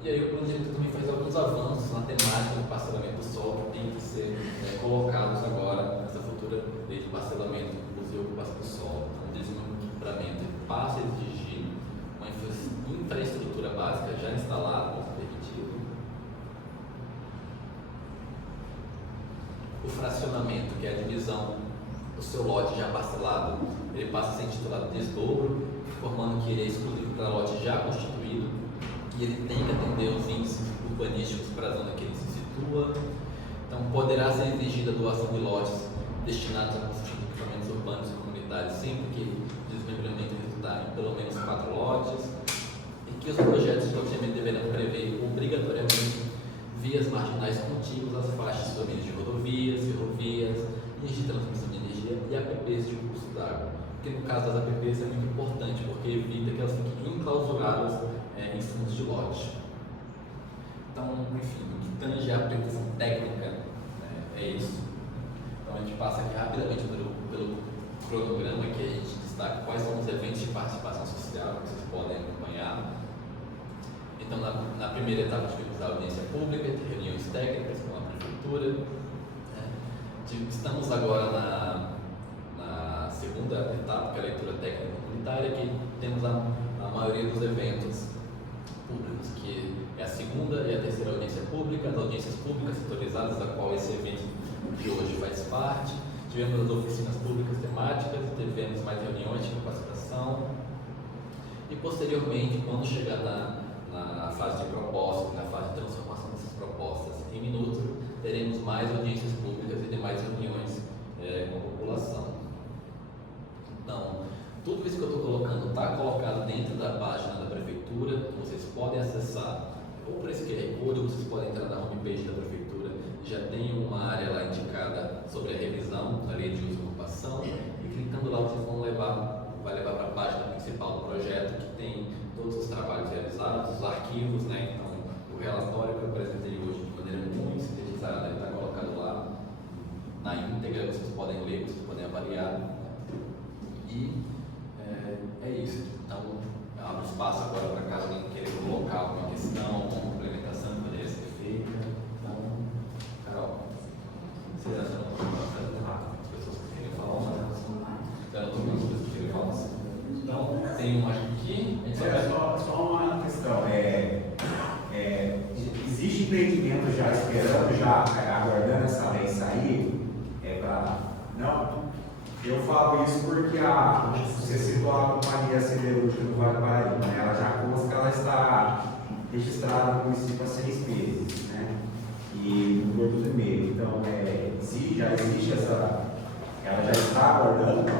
E aí o plano diretor também faz alguns avanços na temática do parcelamento do solo que tem que ser colocados agora nessa futura lei de parcelamento do uso e ocupação do solo. Então, o desmembramento passa a exigir uma infraestrutura básica já instalada, como permitido. O fracionamento, que é a divisão do seu lote já parcelado, ele passa a ser intitulado desdobro, informando que ele é exclusivo para lote já constituído e ele tem que atender os índices urbanísticos para a zona que ele se situa. Então, poderá ser exigida a doação de lotes destinados à construção de equipamentos urbanos e comunitários sempre que o desmembramento resultar em pelo menos 4 lotes, e que os projetos de loteamento deverão prever obrigatoriamente vias marginais contíguas às faixas de domínio de rodovias, ferrovias, linhas de transmissão de energia e APPs de curso d'água. Porque no caso das APPs é muito importante, porque evita que elas fiquem enclausuradas em fundos de lote. Então, enfim, o que tange a aplicação técnica é isso. Então a gente passa aqui rapidamente pelo cronograma que a gente destaca quais são os eventos de participação social que vocês podem acompanhar. Então, na primeira etapa tivemos a audiência pública, reuniões técnicas com a prefeitura. Estamos agora na segunda etapa, que é a leitura técnica comunitária, que temos a maioria dos eventos públicos, que é a segunda e a terceira audiência pública, as audiências públicas setorizadas, da qual esse evento de hoje faz parte. Tivemos as oficinas públicas temáticas, tivemos mais reuniões de capacitação e posteriormente, quando chegar na fase de propostas, na fase de transformação dessas propostas em minutos, teremos mais audiências públicas e demais reuniões com a população. Então, tudo isso que eu estou colocando está colocado dentro da página da prefeitura, que vocês podem acessar. ou para esse QR Code, vocês podem entrar na homepage da Prefeitura, já tem uma área lá indicada sobre a revisão da Lei de Uso e Ocupação, e clicando lá vocês vai levar para a página principal do projeto, que tem todos os trabalhos realizados, os arquivos, né? Então, o relatório que eu apresentei hoje de maneira muito sintetizada, está colocado lá na íntegra, vocês podem ler, vocês podem avaliar. E é isso. Então, abro espaço agora para caso alguém queira colocar alguma questão, alguma complementação que poderia ser feita. Então, Carol, vocês acham que as pessoas que querem falar, mas eu não estou vendo as pessoas que querem falar. Então, tem um aqui. Só uma questão. Existe empreendimento já esperando, já aguardando essa lei sair? Não? Eu falo isso porque você citou a companhia siderúrgica do Vale do Paraíba, né? Ela já consta que ela está registrada no município há 6 meses, né? E no Porto do Meio. Então, já existe essa. Ela já está aguardando?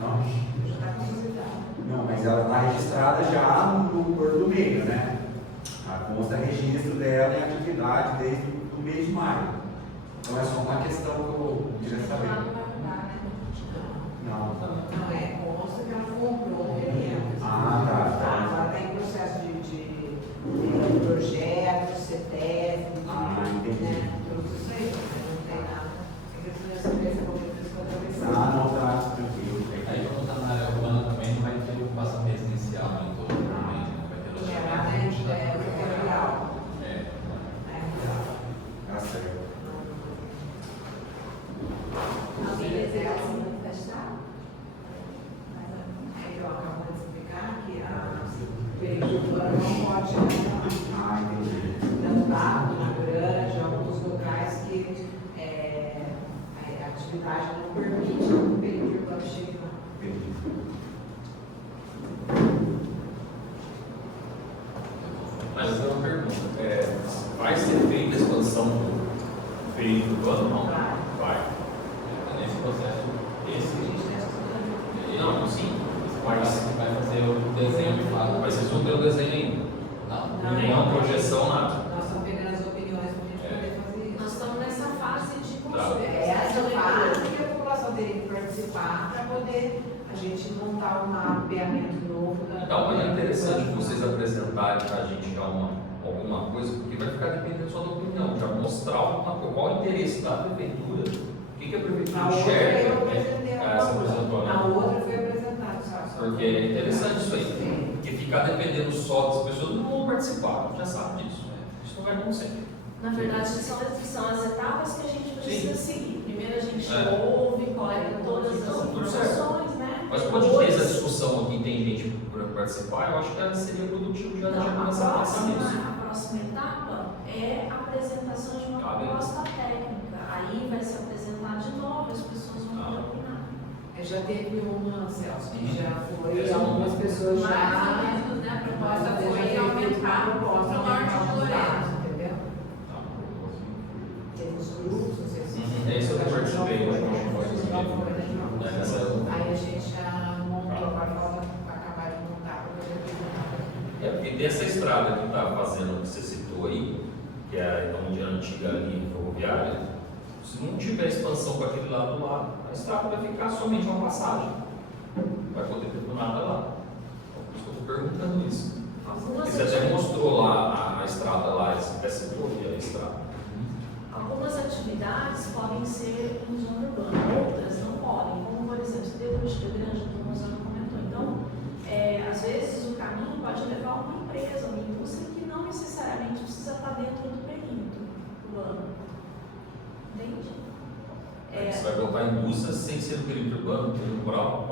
Não? Já está consolidado. Não, mas ela está registrada já no Porto do Meio, né? Consta registro dela em atividade desde o mês de maio. Então é só uma questão que eu queria saber. Não. Consta que ela comprou o terreno. Tá. Ela está em processo de projeto, CETES, entendi. né? Tudo isso aí, não tem nada. Tem que essa empresa para Não, tá, tranquilo. Aí, quando está na área urbana também, não vai ter ocupação residencial em todo o ambiente, né? Vai ter rural. Tá certo. Alguém deseja se manifestar? Eu acabo de explicar que o período urbano não pode Entendi. andar na grande, em alguns locais que a atividade não permite que o período urbano chegue lá. Entendi. Mas essa é uma pergunta. Vai ser feita a expansão do período urbano? Não? Vai. Nesse processo, A gente está estudando. Não, sim. vai fazer o desenho de fato. Mas vocês vão ter o desenho ainda. Não. Nenhuma projeção, nada. Nós estamos pegando as opiniões para a gente poder fazer isso. Nós estamos nessa fase de Tá. consulta. É essa fase que a população teria que participar para poder a gente montar um mapeamento novo da. Então, mas é interessante vocês apresentarem para a gente já alguma coisa, porque vai ficar dependendo só da opinião, já mostrar alguma coisa, qual o interesse da prefeitura, o que a prefeitura Na outra eu enxerga. apresentei Essa alguma coisa. apresentou, né? Na outra foi apresentado, sabe? Porque é interessante isso aí. Sim. Porque ficar dependendo só das pessoas não vão participar, já sabe disso. Isso não vai acontecer. Na verdade, são as etapas que a gente precisa seguir. Primeiro a gente ouve, coleta todas as Tudo certo. informações, né? Mas quando a gente fez a discussão aqui, tem gente para participar, eu acho que seria produtivo já Então, começar a pensar nisso. a próxima etapa é a apresentação de uma proposta técnica. Aí vai se apresentar de novo, as pessoas vão poder opinar. Já teve uma, Celso, que já foi, Essa algumas pessoas já. Mais ou menos, né? A proposta já foi teve aumentar uma proposta, para o norte de aumentar os Lorena. dados, entendeu? Teve os grupos, não sei se Esse eu participei, eu acho que não foi foi, isso mesmo. não. Aí a gente já montou, agora falta acabar de montar para poder apresentar. Porque tem essa estrada que está fazendo, que você citou aí, que é onde a antiga linha ferroviária, se não tiver expansão para aquele lado lá, a estrada vai ficar somente uma passagem. Não vai poder ter nada lá. Então, por isso que eu estou perguntando isso. Porque você até mostrou lá a estrada lá, até citou aqui a estrada. Algumas atividades podem ser em zona urbana, outras não podem, como por exemplo, siderúrgica grande, como o Rosana comentou. Então, às vezes o caminho pode levar a uma empresa, uma indústria que não necessariamente precisa estar dentro do perímetro urbano. Entende? Você vai botar indústria sem ser do perímetro urbano, perímetro rural?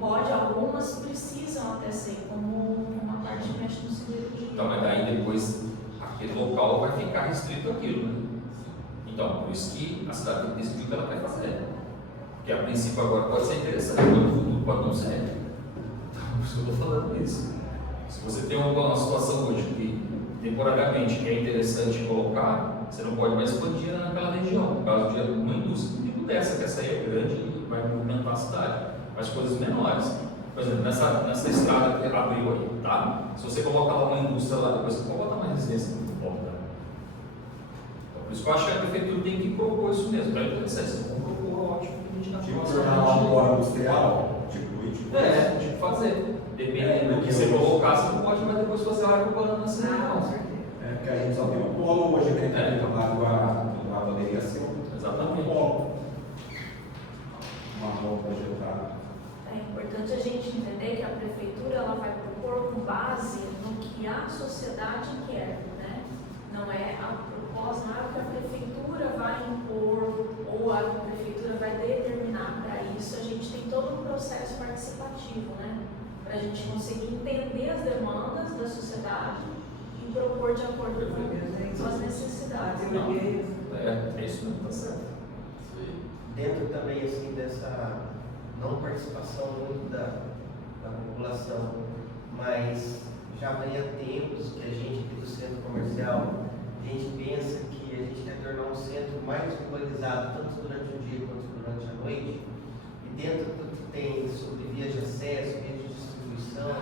Pode, algumas precisam até ser, como uma parte que mexe no siderúrgico. Então, mas daí depois aquele local vai ficar restrito àquilo, né? Então, por isso que a cidade tem que decidir o que ela quer fazer. Porque a princípio agora pode ser interessante, mas no futuro pode não ser. Então, por isso que eu estou falando isso. Se você tem uma situação hoje que temporariamente é interessante colocar, você não pode mais expandir naquela região, por causa de uma indústria. Tipo dessa, que essa aí é grande e vai movimentar a cidade. Mas coisas menores. Por exemplo, nessa estrada que abriu aí, tá? Se você colocar lá uma indústria lá, depois você pode botar uma residência muito bom, tá? Então, por isso que eu acho que a prefeitura tem que propor isso mesmo. Para ele dizer, se não propor, ótimo, a gente na Tipo, nossa tornar lá um polo industrial, tipo É, tipo fazer. Dependendo do que você colocar, você não pode mais depois fazer área urbana na cidade. Ah, com Não. certeza. É, porque a gente só tem um polo hoje, né? Lá poderia ser um Exatamente. polo. Uma rua projetada. É importante a gente entender que a prefeitura ela vai propor com base no que a sociedade quer, né? Não é a proposta, não é que a prefeitura vai impor ou a prefeitura vai determinar. Para isso a gente tem todo um processo participativo, né? Para a gente conseguir entender as demandas da sociedade e propor de acordo com as necessidades. Não? É isso mesmo, tá certo. Dentro também assim dessa não participação muito da população, mas já vem há tempos que a gente aqui do centro comercial, a gente pensa que a gente quer tornar um centro mais urbanizado, tanto durante o dia quanto durante a noite, e dentro do que tem sobre vias de acesso, vias de distribuição,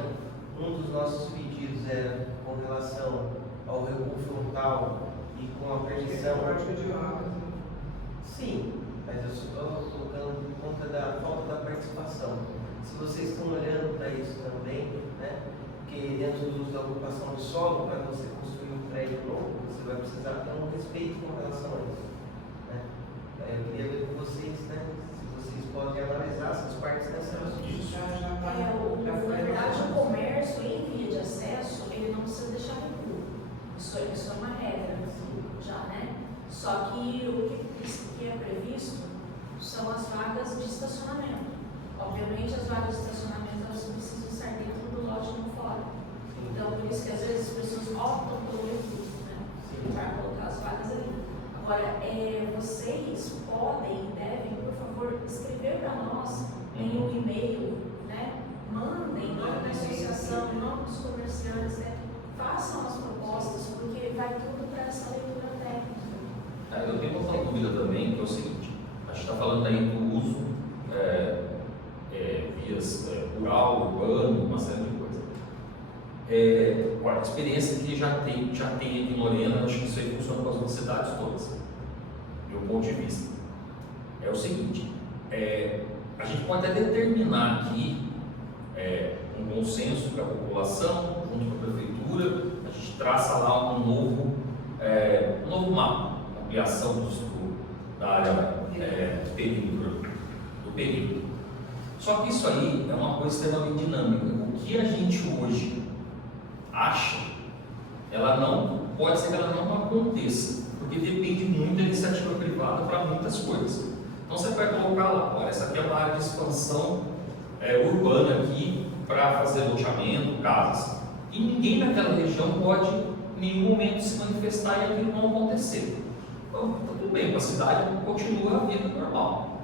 um dos nossos pedidos era com relação ao recuo frontal e com a permissão. Sim, mas eu só estou colocando por conta da falta da participação. Se vocês estão olhando para isso também, né? Porque dentro do uso da ocupação do solo, para você construir um prédio novo, você vai precisar ter um respeito com relação a isso. Né? Eu queria ver com vocês, né? Se vocês podem analisar essas partes dessa Na verdade, o comércio em via de acesso, ele não precisa deixar recuo. Isso é uma regra, já, né? Só que o que é previsto são as vagas de estacionamento. Obviamente, as vagas de estacionamento elas precisam estar dentro do lote e não fora. Então, por isso que às vezes as pessoas optam pelo recurso, né? Para colocar as vagas ali. Agora, vocês podem e devem, por favor, escrever para nós em um e-mail, né? Mandem em nome da associação, em nome dos comerciantes, né? Façam as propostas, porque vai tudo para essa leitura técnica. Eu tenho uma dúvida também, que é o seguinte, a gente está falando aí do uso vias rural, urbano, uma série de coisas. Olha, a experiência que já tem aqui em Lorena, acho que isso aí funciona com as outras cidades todas, meu ponto de vista. É o seguinte, a gente pode até determinar aqui um consenso com a população, junto com a prefeitura, a gente traça lá um novo mapa, ampliação da área do perímetro. Só que isso aí é uma coisa extremamente dinâmica. O que a gente hoje acha, pode ser que ela não aconteça, porque depende muito da iniciativa privada para muitas coisas. Então você vai colocar lá, olha, essa aqui é uma área de expansão urbana aqui para fazer loteamento, casas. E ninguém naquela região pode em nenhum momento se manifestar e aquilo não acontecer. Então, tudo bem, para a cidade continua a vida normal.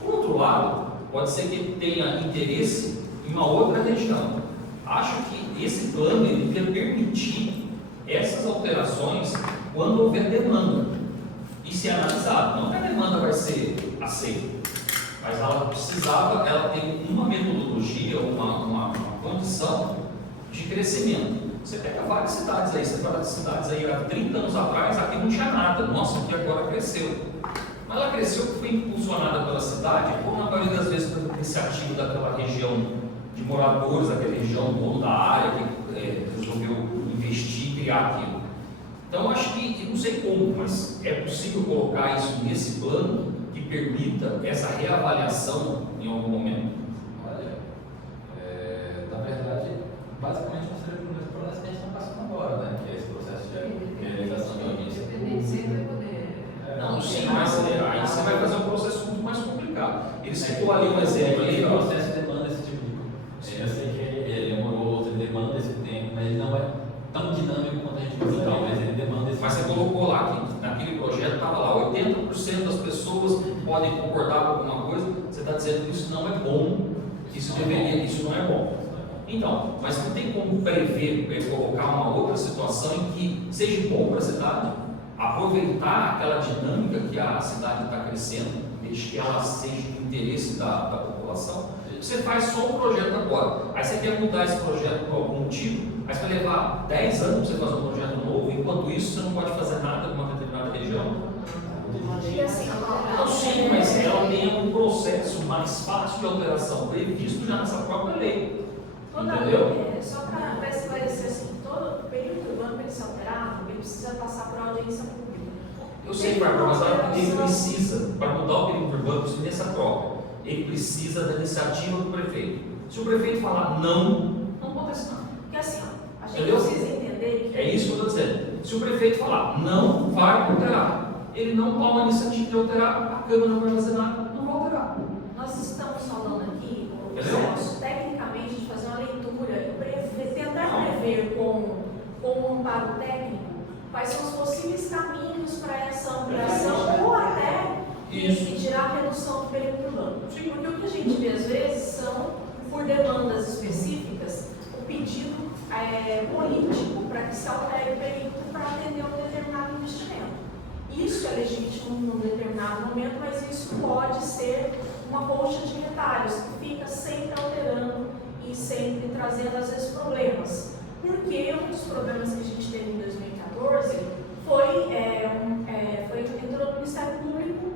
Por outro lado, pode ser que tenha interesse em uma outra região. Acho que esse plano ele deve permitir essas alterações quando houver demanda e ser analisado. Não que a demanda vai ser aceita, mas ela tem uma metodologia, uma condição de crescimento. Você pega várias cidades aí, há 30 anos atrás, aqui não tinha nada, nossa, aqui agora cresceu. Mas ela cresceu porque foi impulsionada pela cidade, ou na maioria das vezes pela iniciativa daquela região de moradores, daquela região, dono da área, que resolveu investir e criar aquilo. Então, acho que, não sei como, mas é possível colocar isso nesse plano que permita essa reavaliação em algum momento. Olha, na verdade, basicamente nós temos o processo que a gente está passando agora, né? Que é esse processo de realização de audiência pública. Não, sim, mas aí você vai fazer um processo muito mais complicado. Ele citou ali um exemplo ali. O processo demanda esse tipo de coisa. Eu sei que ele é moroso, ele demanda esse tempo, mas ele não é tão dinâmico quanto a gente gostaria, mas ele demanda esse tempo. Mas você colocou lá que naquele projeto estava lá, 80% das pessoas podem concordar com alguma coisa, você está dizendo que isso não é bom, que isso não é bom. Então, mas não tem como prever, colocar uma outra situação em que seja bom para a cidade, aproveitar aquela dinâmica que a cidade está crescendo, desde que ela seja do interesse da população. população, você faz só um projeto agora. Aí você quer mudar esse projeto por algum motivo, aí você vai levar 10 anos para você fazer um projeto novo, enquanto isso você não pode fazer nada com uma determinada região. E assim, Eu sei, mas ela tem um processo mais fácil de alteração previsto já nessa própria lei. Entendeu? Só para esclarecer assim, todo período urbano para ele ser alterado, ele precisa passar por audiência pública. Eu sei, Bárbara, mas ele precisa, para mudar o perímetro urbano, precisa dessa troca. Ele precisa da iniciativa do prefeito. Se o prefeito falar não acontece nada. Porque assim, ó, a gente Entendeu? precisa entender que... É isso que eu estou dizendo. Se o prefeito falar não vai alterar, ele não toma a iniciativa de alterar, a Câmara não vai fazer nada, não vai alterar. Nós estamos falando aqui, Entendeu? Celso, tecnicamente, de fazer uma leitura e tentar prever com um amparo técnico quais são os possíveis caminhos para essa ampliação ou até Isso. tirar a redução do perímetro urbano. Porque o que a gente vê às vezes são, por demandas específicas, o pedido político para que se altere o perímetro para atender um determinado investimento. Isso é legítimo num determinado momento, mas isso pode ser uma colcha de retalhos que fica sempre alterando e sempre trazendo às vezes problemas. Porque um dos problemas que a gente teve em 2014 entrou no Ministério Público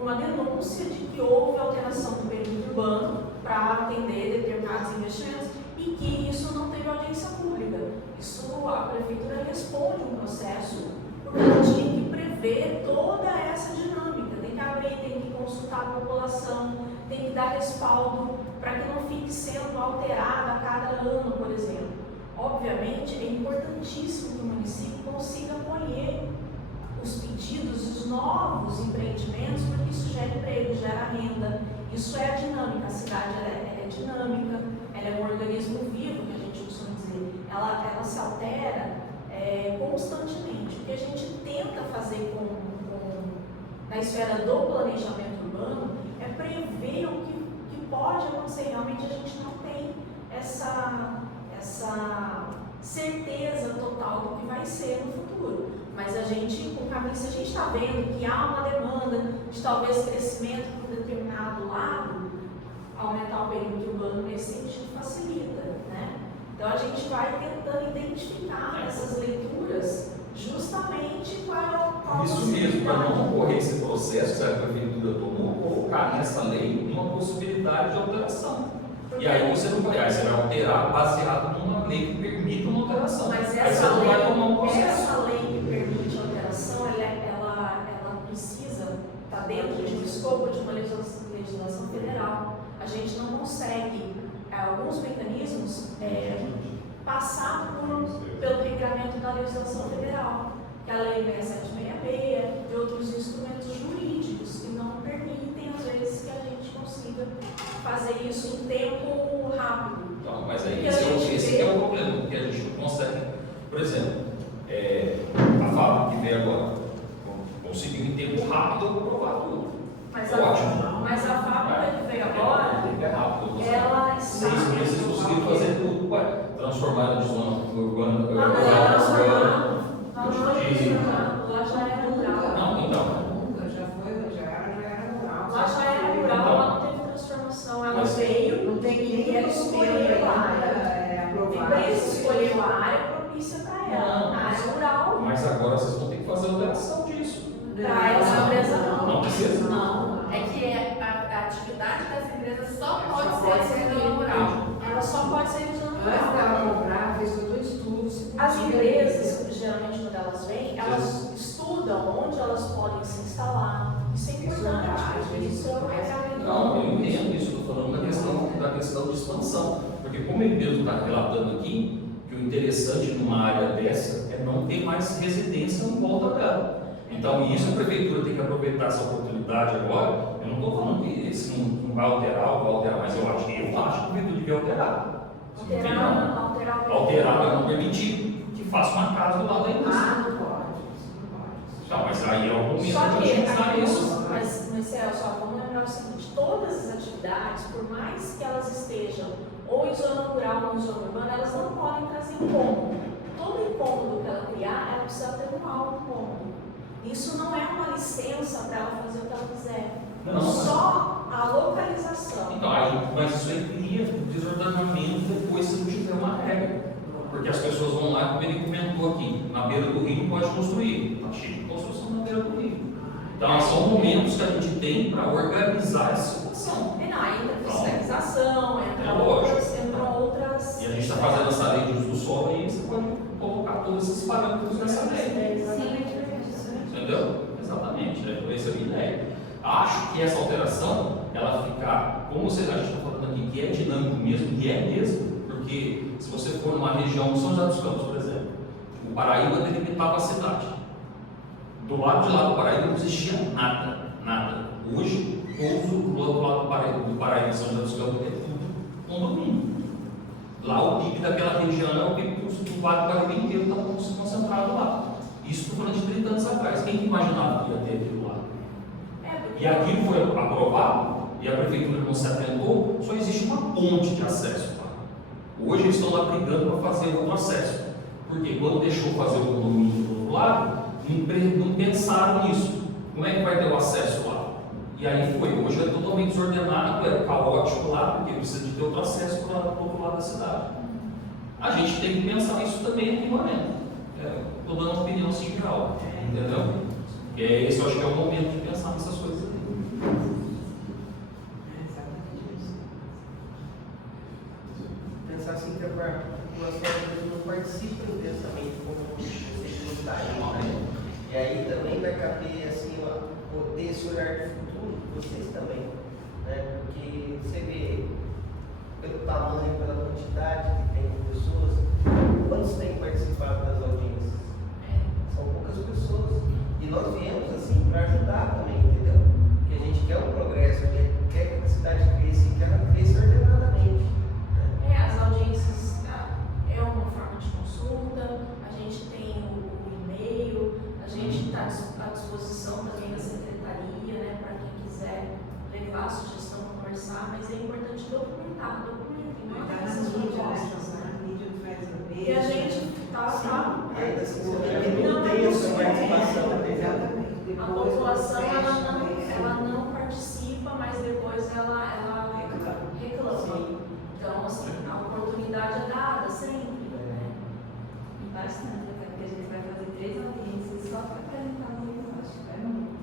uma denúncia de que houve alteração do perímetro urbano para atender determinados investimentos e que isso não teve audiência pública. Isso a prefeitura responde um processo porque ela tinha que prever toda essa dinâmica, tem que abrir, tem que consultar a população, tem que dar respaldo para que não fique sendo alterada a cada ano, por exemplo. Obviamente, é importantíssimo que o município consiga acolher os pedidos, os novos empreendimentos, porque isso gera emprego, gera renda, isso é a dinâmica, a cidade é dinâmica, ela é um organismo vivo, que a gente costuma dizer, ela se altera constantemente. O que a gente tenta fazer na esfera do planejamento urbano é prever o que pode acontecer. Realmente a gente não tem essa certeza total do que vai ser no futuro. Mas a gente, com caminho, se a gente está vendo que há uma demanda de talvez crescimento para um determinado lado, aumentar o perímetro urbano nesse sentido facilita, né? Então a gente vai tentando identificar essas leituras justamente para Isso mesmo, para não ocorrer esse processo que a prefeitura tomou, colocar nessa lei uma possibilidade de alteração. E aí você não vai, aí você vai alterar baseado numa lei que permita uma alteração. Mas aí você não vai tomar um processo. essa lei que permite a alteração, ela precisa estar dentro de um escopo de uma legislação federal. A gente não consegue, alguns mecanismos, passar pelo regramento da legislação federal, que é a Lei 6766 e outros instrumentos jurídicos que não permitem, às vezes, que a gente consiga fazer isso em tempo rápido. Não, mas aí esse é o problema, porque a gente não consegue, por exemplo, a fábrica que veio agora, conseguiu em tempo rápido aprovar tudo. Mas Ótimo. mas a fábrica que veio agora, É rápido. ela está... 6 meses conseguiram fazer tudo, transformaram de zona urbana Não, lá já era rural. Não, então. Já era rural. Lá já era rural, lá não teve transformação. Ela veio, Não tem nem ela escolheu a área. A aprovada. empresa escolheu a área propícia para ela. A área rural. Mas agora vocês vão ter que fazer alteração disso. Para essa empresa não. Não precisa? Não, é que a atividade dessa empresa só pode ser em zona rural. Ela só pode ser em zona Antes rural. dela comprar, fez todo o estudo. As empresas, geralmente quando elas vêm, elas estudam onde elas podem se instalar. Isso é importante, porque isso é realmente... Não, eu entendo isso, estou falando da questão de expansão. Porque como ele mesmo está relatando aqui, que o interessante numa área dessa é não ter mais residência em volta dela. Então, isso a prefeitura tem que aproveitar essa oportunidade agora. Eu não estou falando que esse não vai alterar ou vai alterar, mas eu acho que a prefeitura devia alterar. Alterar para não permitir que faça uma casa do lado da indústria. Não pode. Tá, mas aí é o momento Só de que, utilizar isso. mas Celso, vamos lembrar o seguinte, todas as atividades, por mais que elas estejam ou em zona rural ou em zona urbana, elas não podem trazer incômodo. Todo incômodo que ela criar, ela precisa ter um alto incômodo. Isso não é uma licença para ela fazer o que ela quiser. Não. Só a localização. Então, aí mas isso aí cria desordenamento depois se não tiver uma regra. Porque as pessoas vão lá, como ele comentou aqui, na beira do rio pode construir. Está cheio de construção na beira do rio. Então, são momentos que a gente tem para organizar essa situação. Não, aí entra fiscalização, É entram lógico. outras. E a gente está fazendo essa lei de uso do solo aí, você pode colocar todos esses parâmetros nessa lei. Entendeu? Exatamente, essa é a minha ideia. Acho que essa alteração, ela fica, como a gente está falando aqui, que é dinâmico mesmo, e é mesmo, porque se você for numa região de São José dos Campos, por exemplo, o Paraíba delimitava a cidade. Do lado de lá do Paraíba não existia nada, nada. Hoje, todo o outro lado do Paraíba, São José dos Campos, é tudo condomínio. Lá o PIB daquela região é o PIB do Vale do Paraíba inteiro, está concentrado lá. Isso estou falando de 30 anos atrás. Quem imaginava que ia ter aquilo lá? E aquilo foi aprovado e a prefeitura não se atentou, só existe uma ponte de acesso lá. Hoje eles estão lá brigando para fazer outro acesso. Porque quando deixou fazer o condomínio do outro lado, não pensaram nisso. Como é que vai ter o acesso lá? E aí foi. Hoje é totalmente desordenado, é caótico lá, porque precisa de ter outro acesso para o outro lado da cidade. A gente tem que pensar isso também aqui no momento. Estou dando uma opinião assim geral, entendeu? E esse eu acho que é o momento de pensar nessas coisas ali. Pensar assim que a população não participa intensamente como vocês gostariam, né? E aí também vai caber assim, ter esse olhar de futuro, vocês também, né? Porque você vê pelo tamanho, pela quantidade que tem de pessoas, quantos têm participado das audiências? São poucas pessoas. E nós viemos assim para ajudar também, entendeu? Porque a gente quer um progresso, a gente quer que a cidade cresça e quer que ela cresça ordenadamente. As audiências é uma forma de consulta, a gente tem o e-mail, a gente está à disposição também da secretaria, né, para quem quiser levar a sugestão, conversar, mas é importante documentar essas propostas, né? E a gente está Ainda assim, você não tem a sua participação, entendeu? a população ela não participa, mas depois ela reclama. Então, assim, a oportunidade é dada sempre, né? Bastante, até porque a gente vai fazer 3 audiências só para apresentar o diagnóstico. É muito.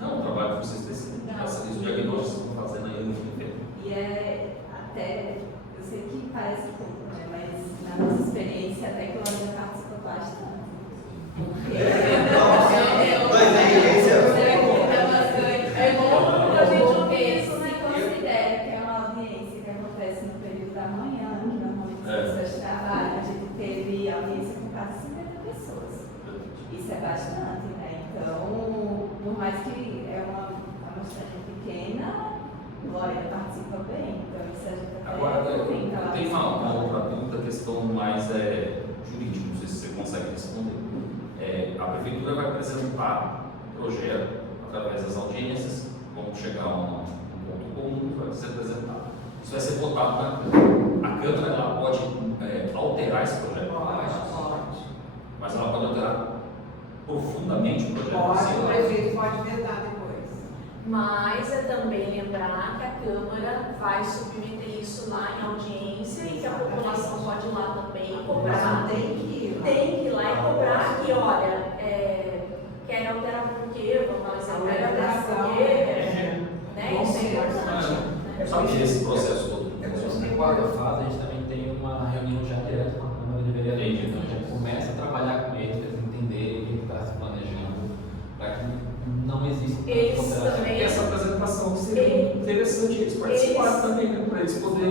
Não, o trabalho que vocês têm, os diagnósticos que estão fazendo aí no fim. E é até, eu sei que parece pouco, né? Mas na nossa experiência, até que ela já participa bastante. É bom a gente ouvir isso, né? Considera que é uma audiência que acontece no período da manhã, que normalmente as pessoas trabalham. A gente teve audiência com quase 50 pessoas. Isso é bastante, né? Então, por mais que é uma amostragem pequena, Glória participa bem. Então, isso a gente até Agora, comenta lá. tem uma outra dúvida, questão mais jurídica, não sei se você consegue responder. A prefeitura vai apresentar o projeto através das audiências, vamos chegar a um ponto comum, vai ser apresentado. Isso vai ser votado na Câmara. A Câmara ela pode alterar esse projeto? Pode. Mas ela pode alterar profundamente o projeto? Pode, o prefeito pode vetar depois. Mas é também lembrar que a Câmara vai submeter isso lá em audiência e que a população pode ir lá também cobrar. Tem que Tem que ir lá e cobrar que, olha, quer alterar por quê? Vamos falar, quer alterar por quê? Né? Isso é importante. Eu sabia esse processo todo. Em quarta fase, a gente também tem uma reunião já direto com a Câmara de Vereadores. Então, a gente começa a trabalhar com eles, para eles entenderem o que está se planejando, para que não exista Eles alteração. também- E essa apresentação seria interessante eles participarem também, né? Para eles poderem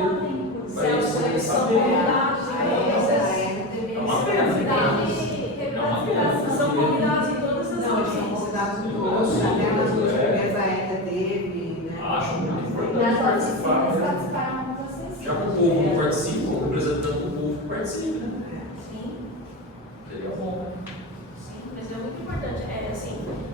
São saber. convidados, É uma pena. são convidados em todas as Não, eles são audiências. convidados em todos, até nas duas primeiras ainda teve, né? Acho muito importante Nas participar. oficinas Né? participaram muitas pessoas. Já que o povo não participa, o representante do povo participa, né? Sim. Seria bom, né? Sim, mas é muito importante.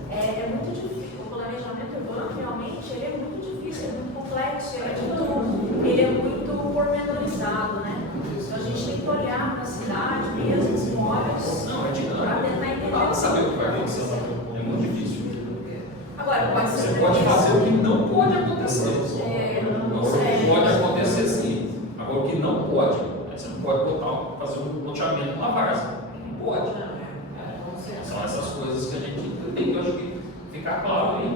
É muito difícil. O planejamento urbano realmente ele é muito difícil, é muito complexo, ele é muito pormenorizado, né? Então a gente tem que olhar para a cidade mesmo, com olhos, Não, é para tentar dinâmico. entender. Não dá para saber o que vai acontecer lá. É muito difícil. A Agora, pode ser. Você pode fazer o que não pode acontecer. Não O que sei. pode acontecer sim. Agora, o que não pode, você não pode fazer um loteamento numa várzea. Não pode. São essas coisas que a gente tem que, eu acho que, ficar claro aí.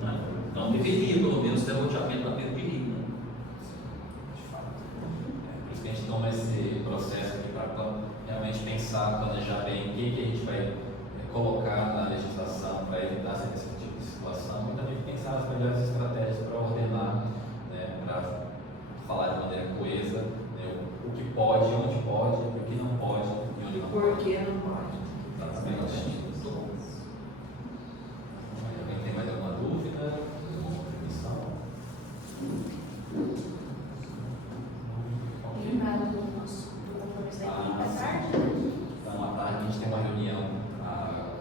Né? Não deveria, pelo menos, ter loteamento na beira de rio. Né? De fato. Por isso que a gente toma esse processo aqui para realmente pensar, planejar bem o que a gente vai colocar na legislação para evitar esse tipo de situação e também pensar as melhores estratégias para ordenar, né, para falar de maneira coesa, né, o que pode, onde pode, o que não pode e onde não pode. Por que não pode? Exatamente. Alguém tem mais alguma dúvida? Alguma contribuição? Lembrado do nosso compromisso da equipe à tarde. Então, à tarde a gente tem uma reunião,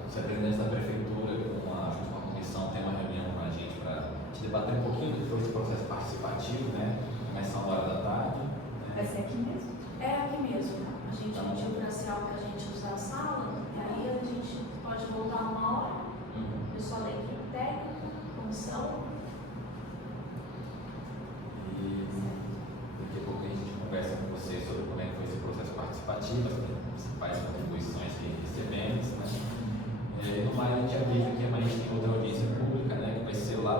os representantes da prefeitura, junto com a comissão, tem uma reunião com a gente para debater um pouquinho do que foi esse processo participativo, né? Começar uma hora da tarde. Vai ser aqui mesmo? É aqui mesmo. A gente pediu para ser algo que a gente usa a sala, e aí a gente pode voltar uma hora. O pessoal da equipe técnica, comissão. E daqui a pouco a gente conversa com vocês sobre como é que foi esse processo participativo, as principais contribuições que recebemos, né? No mais, a gente avisa que amanhã a gente tem outra audiência pública, né? Que vai ser lá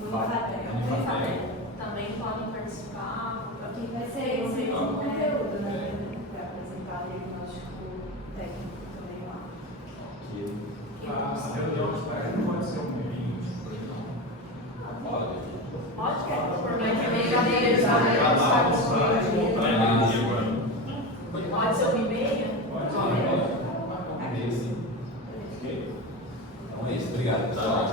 No Infatel. Também podem participar. Aqui vai ser esse mesmo conteúdo, né? Para apresentar o diagnóstico técnico também lá. Que A reunião de tarde não pode ser um meio, pode. Pode? Porque também já deles Pode ser 1h30? Pode. Sim. Então é isso. Obrigado, pessoal.